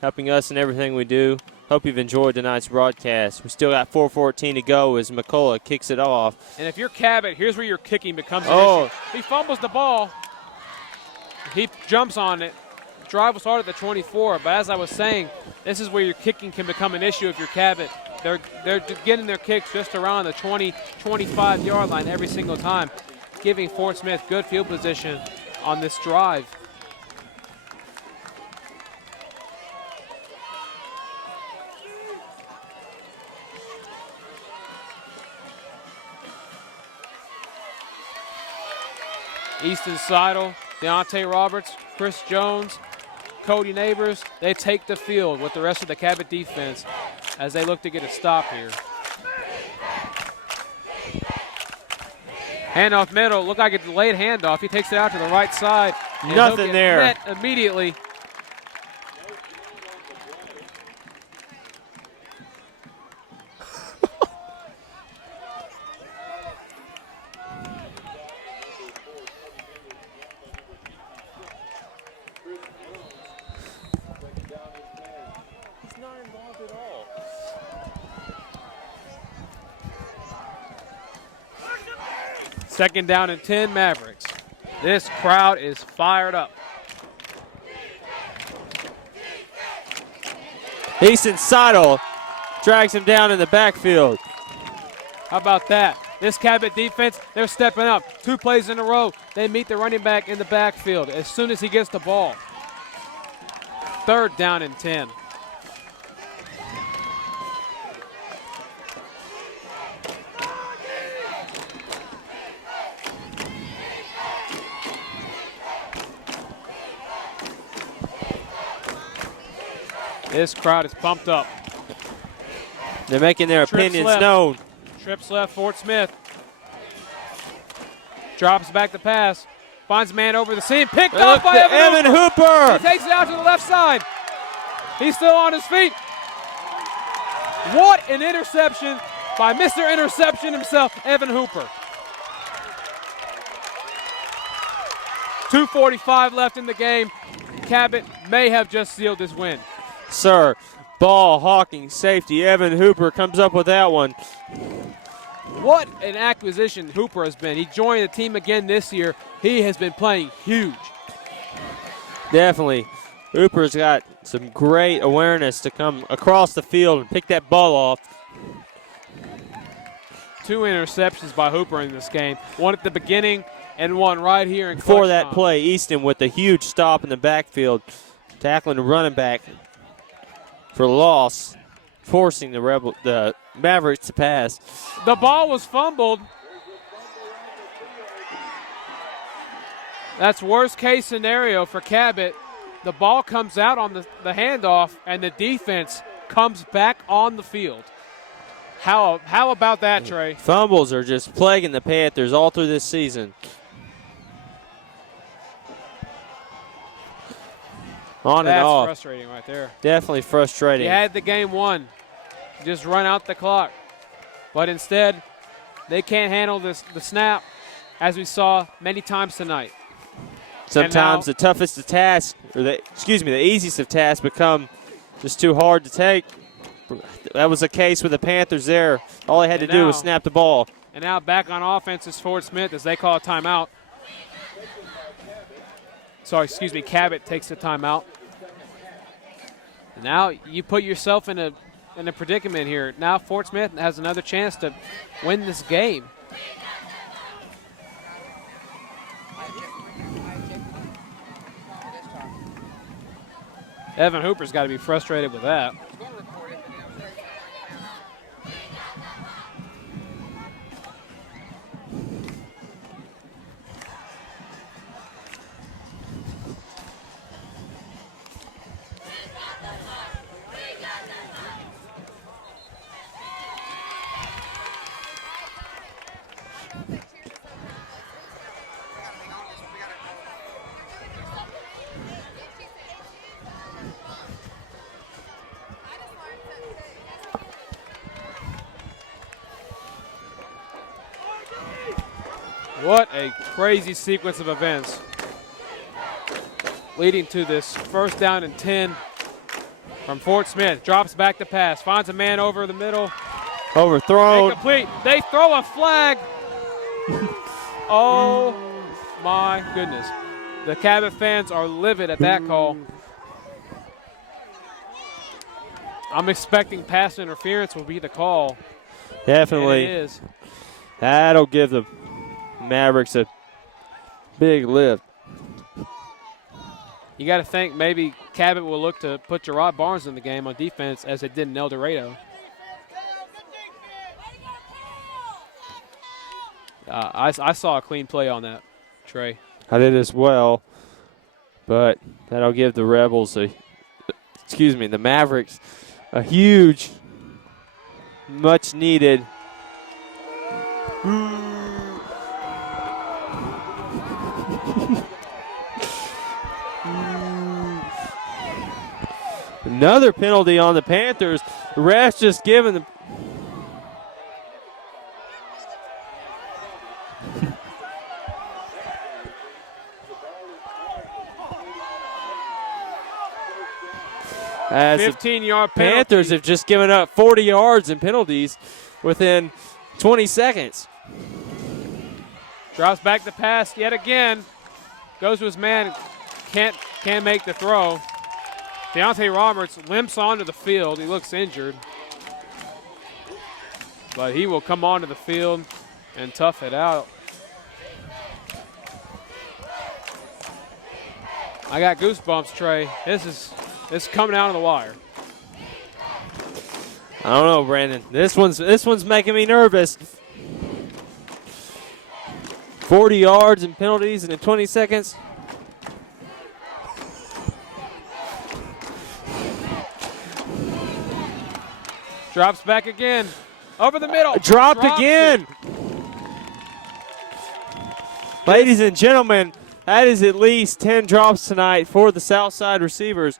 helping us in everything we do. Hope you've enjoyed tonight's broadcast. We still got 4:14 to go as McCullough kicks it off. And if you're Cabot, here's where your kicking becomes an Oh. issue. He fumbles the ball. He jumps on it. Drive will start at the 24, but as I was saying, this is where your kicking can become an issue if you're Cabot. They're getting their kicks just around the 20, 25-yard line every single time, giving Fort Smith good field position on this drive. Easton Seidel, Deontay Roberts, Chris Jones, Cody Neighbors, they take the field with the rest of the Cabot defense as they look to get a stop here. Handoff middle, look like a delayed handoff. He takes it out to the right side. And Nothing he'll get there. met immediately. He's not involved at all. Second down and 10, Mavericks. This crowd is fired up. Easton Seidel drags him down in the backfield. How about that? This Cabot defense, they're stepping up. 2 plays in a row, they meet the running back in the backfield as soon as he gets the ball. Third down and 10. This crowd is pumped up. They're making their Trips opinions left. known. Trips left, Fort Smith. Drops back the pass. Finds man over the seam. Picked off by Evan He Hooper. takes it out to the left side. He's still on his feet. What an interception by Mr. Interception himself, Evan Hooper. 2:45 left in the game. Cabot may have just sealed this win. Sir, ball hawking safety. Evan Hooper comes up with that one. What an acquisition Hooper has been. He joined the team again this year. He has been playing huge. Definitely. Hooper's got some great awareness to come across the field and pick that ball off. 2 interceptions by Hooper in this game. One at the beginning and one right here in Before clutch that time. play, Easton with a huge stop in the backfield, tackling the running back for loss, forcing the Mavericks to pass. The ball was fumbled. That's worst case scenario for Cabot. The ball comes out on the handoff, and the defense comes back on the field. How about that, Trey? Fumbles are just plaguing the Panthers all through this season. On That's and off. frustrating right there. Definitely frustrating. He had the game won. Just run out the clock. But instead, they can't handle the snap, as we saw many times tonight. Sometimes the toughest of tasks, or the easiest of tasks become just too hard to take. That was the case with the Panthers there. All they had to do was snap the ball. And now back on offense is Fort Smith as they call a timeout. Cabot takes the timeout. Now you put yourself in a predicament here. Now Fort Smith has another chance to win this game. Evan Hooper's got to be frustrated with that. What a crazy sequence of events leading to this first down and 10 from Fort Smith. Drops back to pass, finds a man over the middle. Overthrown. Incomplete. They throw a flag. Oh my goodness. The Cabot fans are livid at that call. I'm expecting pass interference will be the call. Definitely. And it is. That'll give the Mavericks a big lift. You got to think maybe Cabot will look to put Gerard Barnes in the game on defense as it did in El Dorado. I saw a clean play on that, Trey. I did as well, but that'll give the Rebels the Mavericks a huge, much needed. Another penalty on the Panthers. The refs just giving the as 15-yard the Panthers have just given up 40 yards in penalties within 20 seconds. Drops back the pass yet again. Goes to his man. Can't make the throw. Deontay Roberts limps onto the field. He looks injured. But he will come onto the field and tough it out. I got goosebumps, Trey. This is coming out of the wire. I don't know, Brandon. This one's making me nervous. 40 yards and penalties in 20 seconds. Drops back again. Over the middle. Dropped again. Ladies and gentlemen, that is at least 10 drops tonight for the Southside receivers.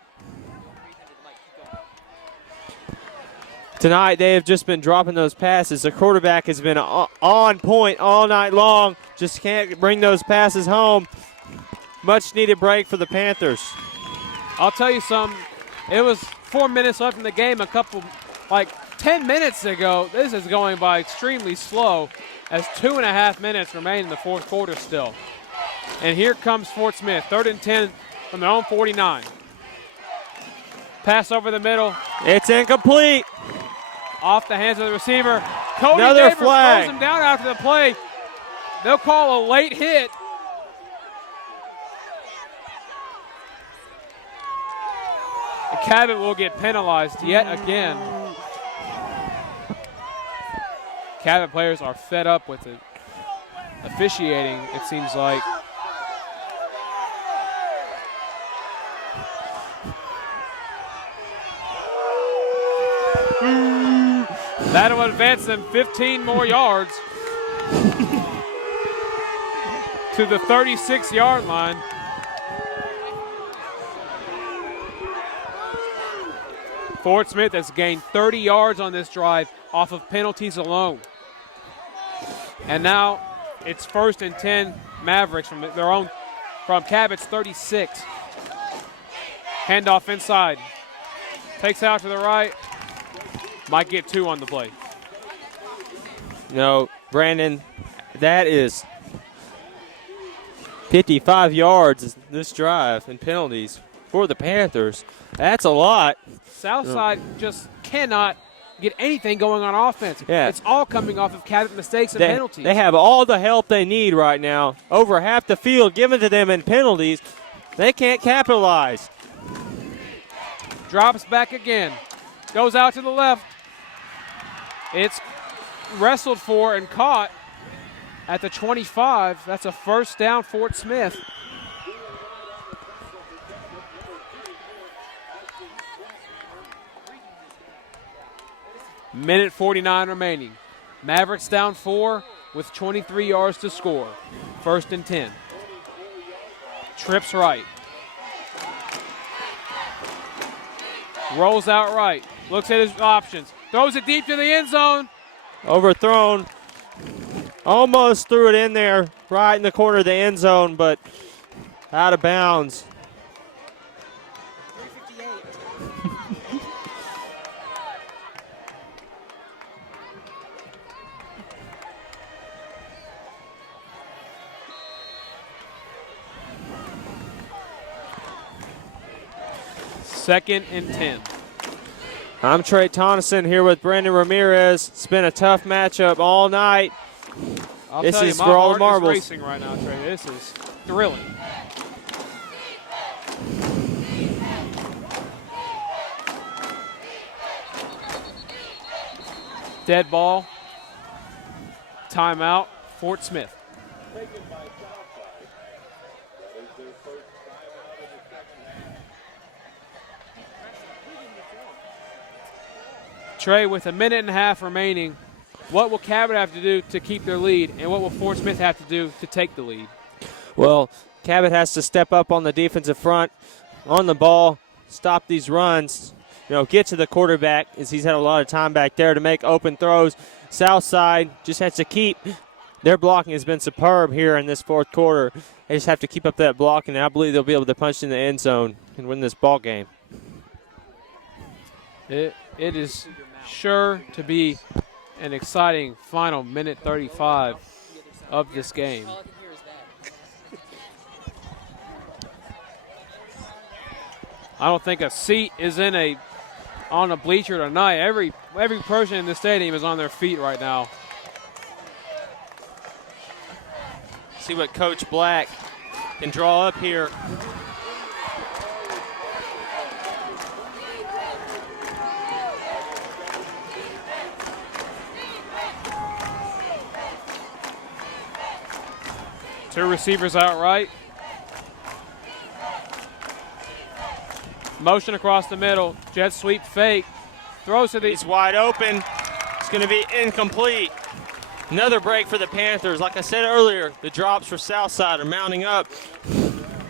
Tonight, they have just been dropping those passes. The quarterback has been on point all night long. Just can't bring those passes home. Much needed break for the Panthers. I'll tell you something. It was 4 minutes left in the game. 10 minutes ago, this is going by extremely slow as 2.5 minutes remain in the fourth quarter still. And here comes Fort Smith, 3rd and 10 from their own 49. Pass over the middle. It's incomplete. Off the hands of the receiver. Cody Another Neighbors flag. throws him down after the play. They'll call a late hit. And Cabot will get penalized yet again. Cabot players are fed up with it. Officiating, it seems like. That'll advance them 15 more yards to the 36-yard line. Fort Smith has gained 30 yards on this drive off of penalties alone. And now it's 1st and 10 Mavericks from Cabot's 36. Handoff inside. Takes out to the right. Might get 2 on the play. No, Brandon, that is 55 yards this drive in penalties for the Panthers. That's a lot. Southside just cannot get anything going on offense. Yeah. It's all coming off of Cabot mistakes and penalties. They have all the help they need right now. Over half the field given to them in penalties. They can't capitalize. Drops back again. Goes out to the left. It's wrestled for and caught at the 25. That's a first down, Fort Smith. Minute 49 remaining. Mavericks down 4 with 23 yards to score. 1st and 10. Trips right. Rolls out right. Looks at his options. Throws it deep to the end zone. Overthrown. Almost threw it in there, right in the corner of the end zone, but out of bounds. 358. Second and 10. I'm Trey Tonneson here with Brandon Ramirez. It's been a tough matchup all night. I'll This tell is you, for all the my heart marbles. is racing right now, Trey. This is thrilling. Dead ball. Timeout. Fort Smith. Taken by Southside. That is their first timeout in the second half. Trey, with a minute and a half remaining, what will Cabot have to do to keep their lead, and what will Fort Smith have to do to take the lead? Well, Cabot has to step up on the defensive front, on the ball, stop these runs, get to the quarterback as he's had a lot of time back there to make open throws. Southside just has to keep. Their blocking has been superb here in this fourth quarter. They just have to keep up that blocking, and I believe they'll be able to punch in the end zone and win this ball game. It is sure to be an exciting final minute 35 of this game. All I can hear is that. I don't think a seat is on a bleacher tonight. Every person in the stadium is on their feet right now. See what Coach Black can draw up here. Two receivers out right. Motion across the middle. Jet sweep fake. Throws to the. He's wide open. It's going to be incomplete. Another break for the Panthers. Like I said earlier, the drops for Southside are mounting up.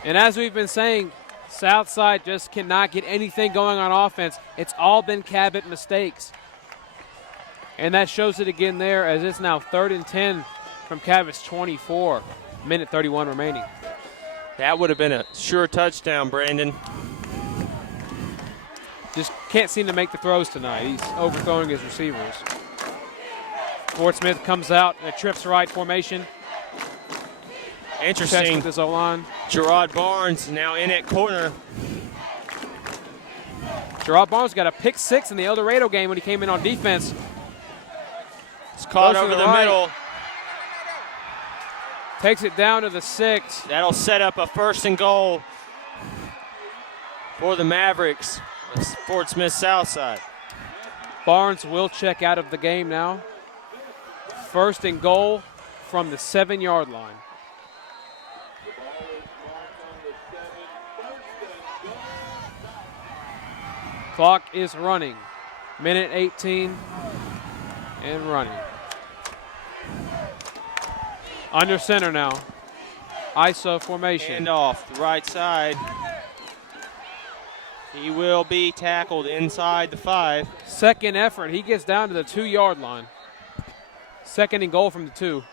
And as we've been saying, Southside just cannot get anything going on offense. It's all been Cabot mistakes. And that shows it again there as it's now 3rd and 10 from Cabot's 24. Minute 31 remaining. That would have been a sure touchdown, Brandon. Just can't seem to make the throws tonight. He's overthrowing his receivers. Fort Smith comes out in a trips right formation. Checks Interesting. with his O-line. Gerard Barnes now in at corner. Gerard Barnes got a pick 6 in the El Dorado game when he came in on defense. It's caught Goes to over the the right. middle. Takes it down to the 6. That'll set up a 1st and goal for the Mavericks. It's Fort Smith Southside. Barnes will check out of the game now. 1st and goal from the 7-yard line. Clock is running. Minute 18 and running. Under center now. ISO formation. And off the right side. He will be tackled inside the 5. Second effort. He gets down to the 2-yard line. 2nd and goal from the 2.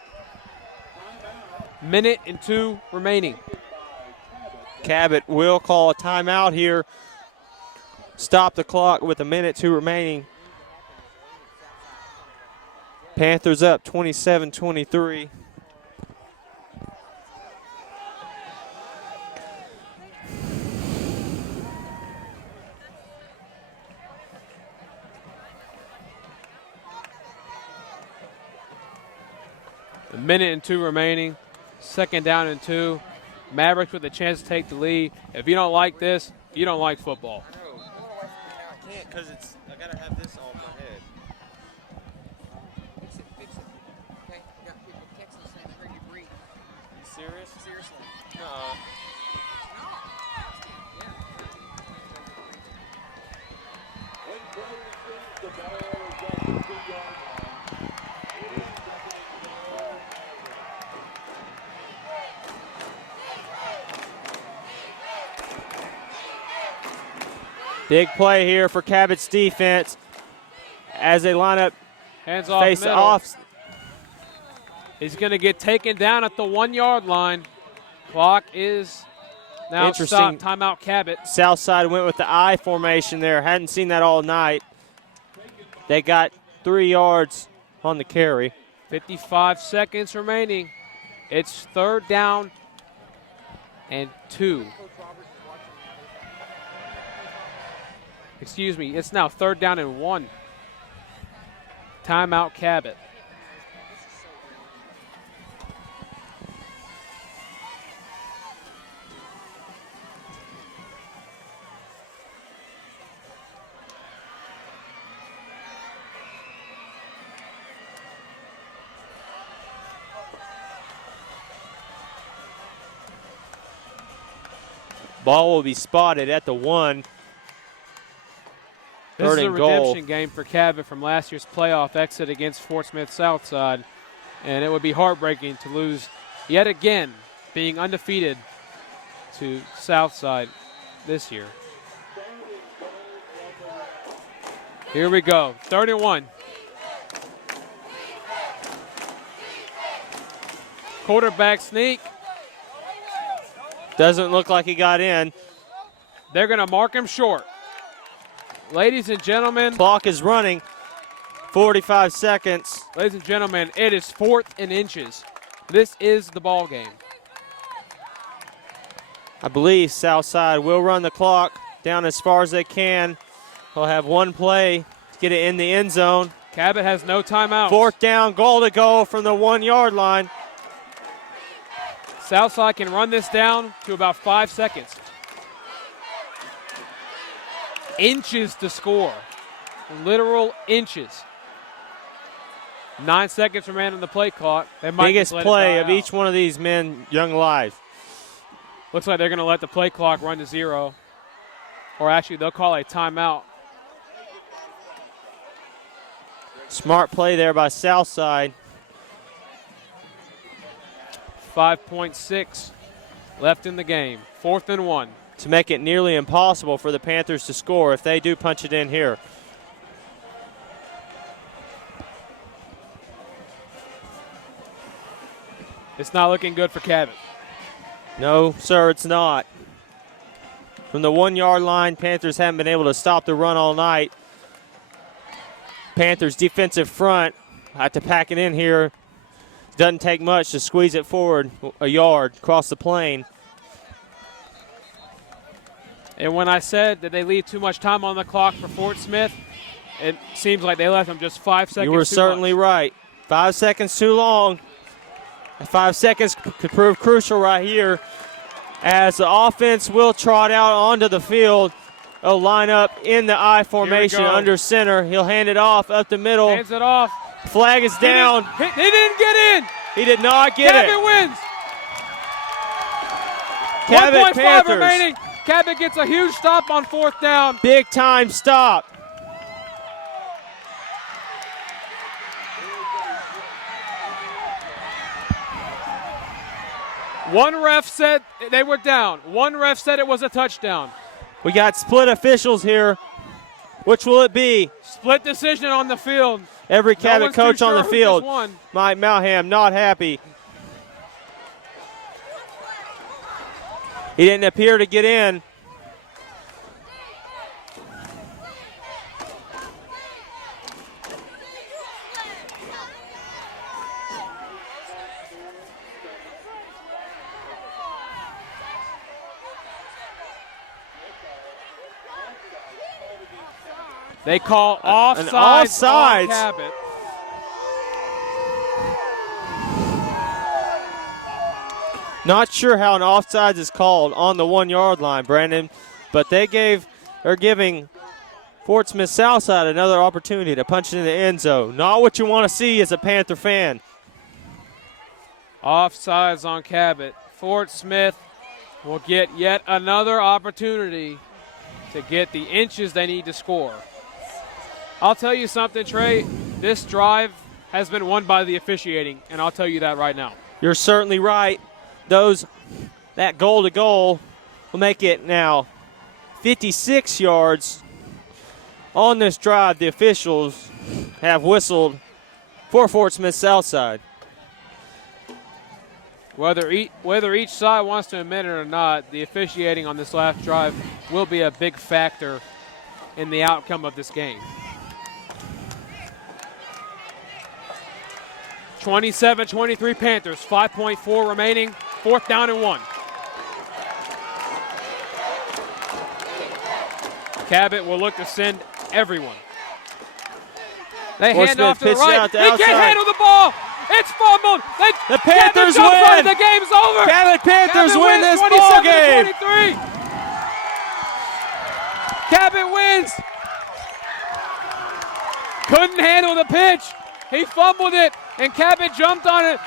Minute and 2 remaining. Cabot will call a timeout here. Stop the clock with a minute 2 remaining. Panthers up 27-23. A minute and 2 remaining. 2nd down and 2. Mavericks with a chance to take the lead. If you don't like this, you don't like football. I can't because I gotta have this off my head. Fix it. Okay? I got people texting saying they heard you breathe. You serious? Seriously. No. The ball is at the 2-yard line. It is 2nd and goal. Big play here for Cabot's defense as they line up Hands off face middle. off. is going to get taken down at the 1-yard line. Clock is now Interesting. stopped. Timeout Cabot. Southside went with the I formation there. Hadn't seen that all night. They got 3 yards on the carry. 55 seconds remaining. It's 3rd down and 2. Excuse me, it's now 3rd down and 1. Timeout Cabot. Ball will be spotted at the 1. This is Third a and goal. redemption game for Cabot from last year's playoff exit against Fort Smith Southside, and it would be heartbreaking to lose yet again, being undefeated to Southside this year. Here we go, 3rd and 1. Quarterback sneak. Doesn't look like he got in. They're going to mark him short. Ladies and gentlemen. Clock is running. 45 seconds. Ladies and gentlemen, it is 4th and inches. This is the ball game. I believe Southside will run the clock down as far as they can. They'll have one play to get it in the end zone. Cabot has no timeouts. 4th down, goal to go from the 1-yard line. Southside can run this down to about 5 seconds. Inches to score. Literal inches. 9 seconds remain on the play clock. They might Biggest just let play it of die each one of these men young live. Looks like they're going to let the play clock run to 0. Or actually, they'll call a timeout. Smart play there by Southside. 5.6 left in the game. 4th and 1. To make it nearly impossible for the Panthers to score if they do punch it in here. It's not looking good for Cabot. No, sir, it's not. From the 1-yard line, Panthers haven't been able to stop the run all night. Panthers defensive front have to pack it in here. Doesn't take much to squeeze it forward a yard across the plane. And when I said that they leave too much time on the clock for Fort Smith, it seems like they left them just 5 seconds You were too certainly much. right. 5 seconds too long. 5 seconds could prove crucial right here as the offense will trot out onto the field. They'll line up in the I formation under center. He'll hand it off up the middle. Hands it off. Flag is down. He didn't get in. He did not get Cabot it. wins. Cabot 1.5 Panthers. remaining. Cabot gets a huge stop on 4th down. Big time stop. One ref said they were down. One ref said it was a touchdown. We got split officials here. Which will it be? Split decision on the field. Every No Cabot one's too coach on sure the who field. just won. Mike Malham not happy. He didn't appear to get in. They call An offsides offsides. on Cabot. Not sure how an offsides is called on the 1-yard line, Brandon, but they're giving Fort Smith Southside another opportunity to punch it in the end zone. Not what you want to see as a Panther fan. Offsides on Cabot. Fort Smith will get yet another opportunity to get the inches they need to score. I'll tell you something, Trey. This drive has been won by the officiating, and I'll tell you that right now. You're certainly right. That goal to goal will make it now 56 yards on this drive. The officials have whistled for Fort Smith Southside. Whether each side wants to admit it or not, the officiating on this last drive will be a big factor in the outcome of this game. 27-23 Panthers, 5.4 remaining, 4th down and 1. Cabot will look to send everyone. They hand off to the right. He can't handle the ball. It's fumbled. The Panthers win. Right. The game's over. Cabot Panthers win this ball game. 27-23. Cabot wins. Couldn't handle the pitch. He fumbled it, and Cabot jumped on it,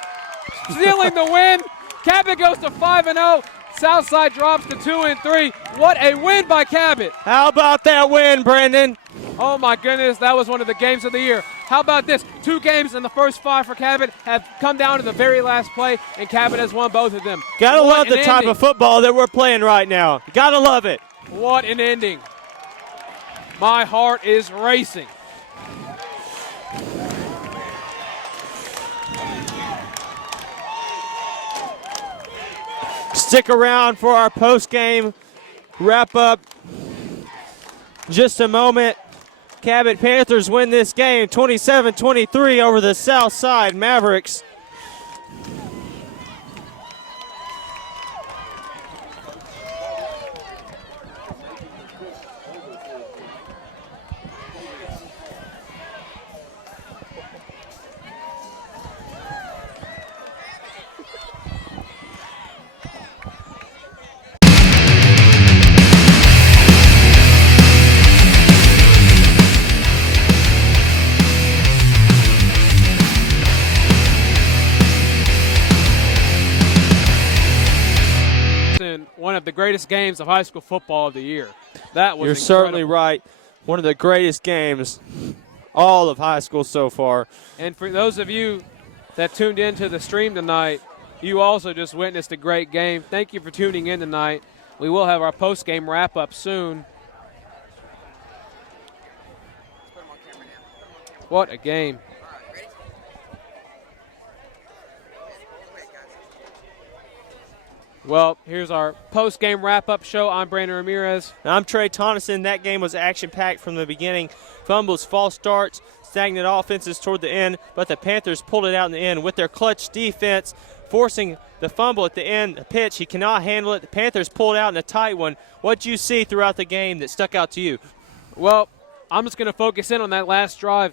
stealing the win. Cabot goes to 5-0. Southside drops to 2-3. What a win by Cabot. How about that win, Brendan? Oh my goodness, that was one of the games of the year. How about this? 2 games in the first 5 for Cabot have come down to the very last play, and Cabot has won both of them. Gotta What love the an type ending. of football that we're playing right now. Gotta love it. What an ending. My heart is racing. Stick around for our post-game wrap-up. Just a moment. Cabot Panthers win this game 27-23 over the Southside Mavericks. One of the greatest games of high school football of the year. That was You're incredible. certainly right. One of the greatest games all of high school so far. And for those of you that tuned into the stream tonight, you also just witnessed a great game. Thank you for tuning in tonight. We will have our post-game wrap-up soon. Put them on camera now. Put them on camera. What a game. All right, ready? Go ahead, guys. Well, here's our post-game wrap-up show. I'm Brandon Ramirez. And I'm Trey Tonneson. That game was action-packed from the beginning. Fumbles, false starts, stagnant offenses toward the end, but the Panthers pulled it out in the end with their clutch defense, forcing the fumble at the end. The pitch, he cannot handle it. The Panthers pulled out in a tight one. What did you see throughout the game that stuck out to you? Well, I'm just going to focus in on that last drive.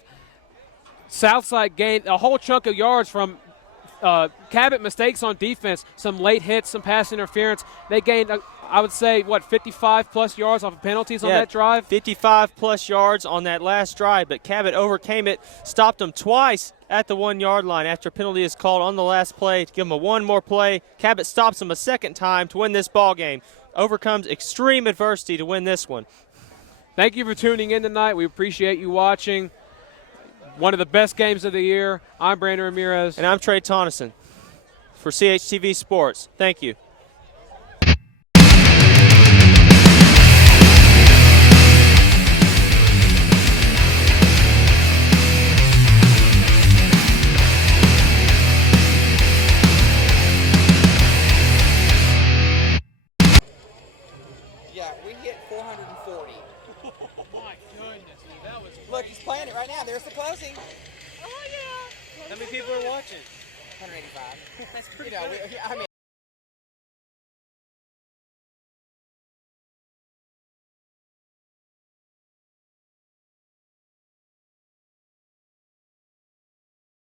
Southside gained a whole chunk of yards from Cabot mistakes on defense, some late hits, some pass interference. They gained, I would say, 55-plus yards off of penalties on that drive? 55-plus yards on that last drive, but Cabot overcame it, stopped them twice at the 1-yard line after a penalty is called on the last play to give them one more play. Cabot stops them a second time to win this ball game, overcomes extreme adversity to win this one. Thank you for tuning in tonight. We appreciate you watching. One of the best games of the year. I'm Brandon Ramirez. And I'm Trey Tonneson for CHTV Sports. Thank you. Yeah, we hit 440. My goodness, that was Look, he's playing it right now. There's the closing. Oh, yeah. How many people are watching? 185. That's pretty good. I mean,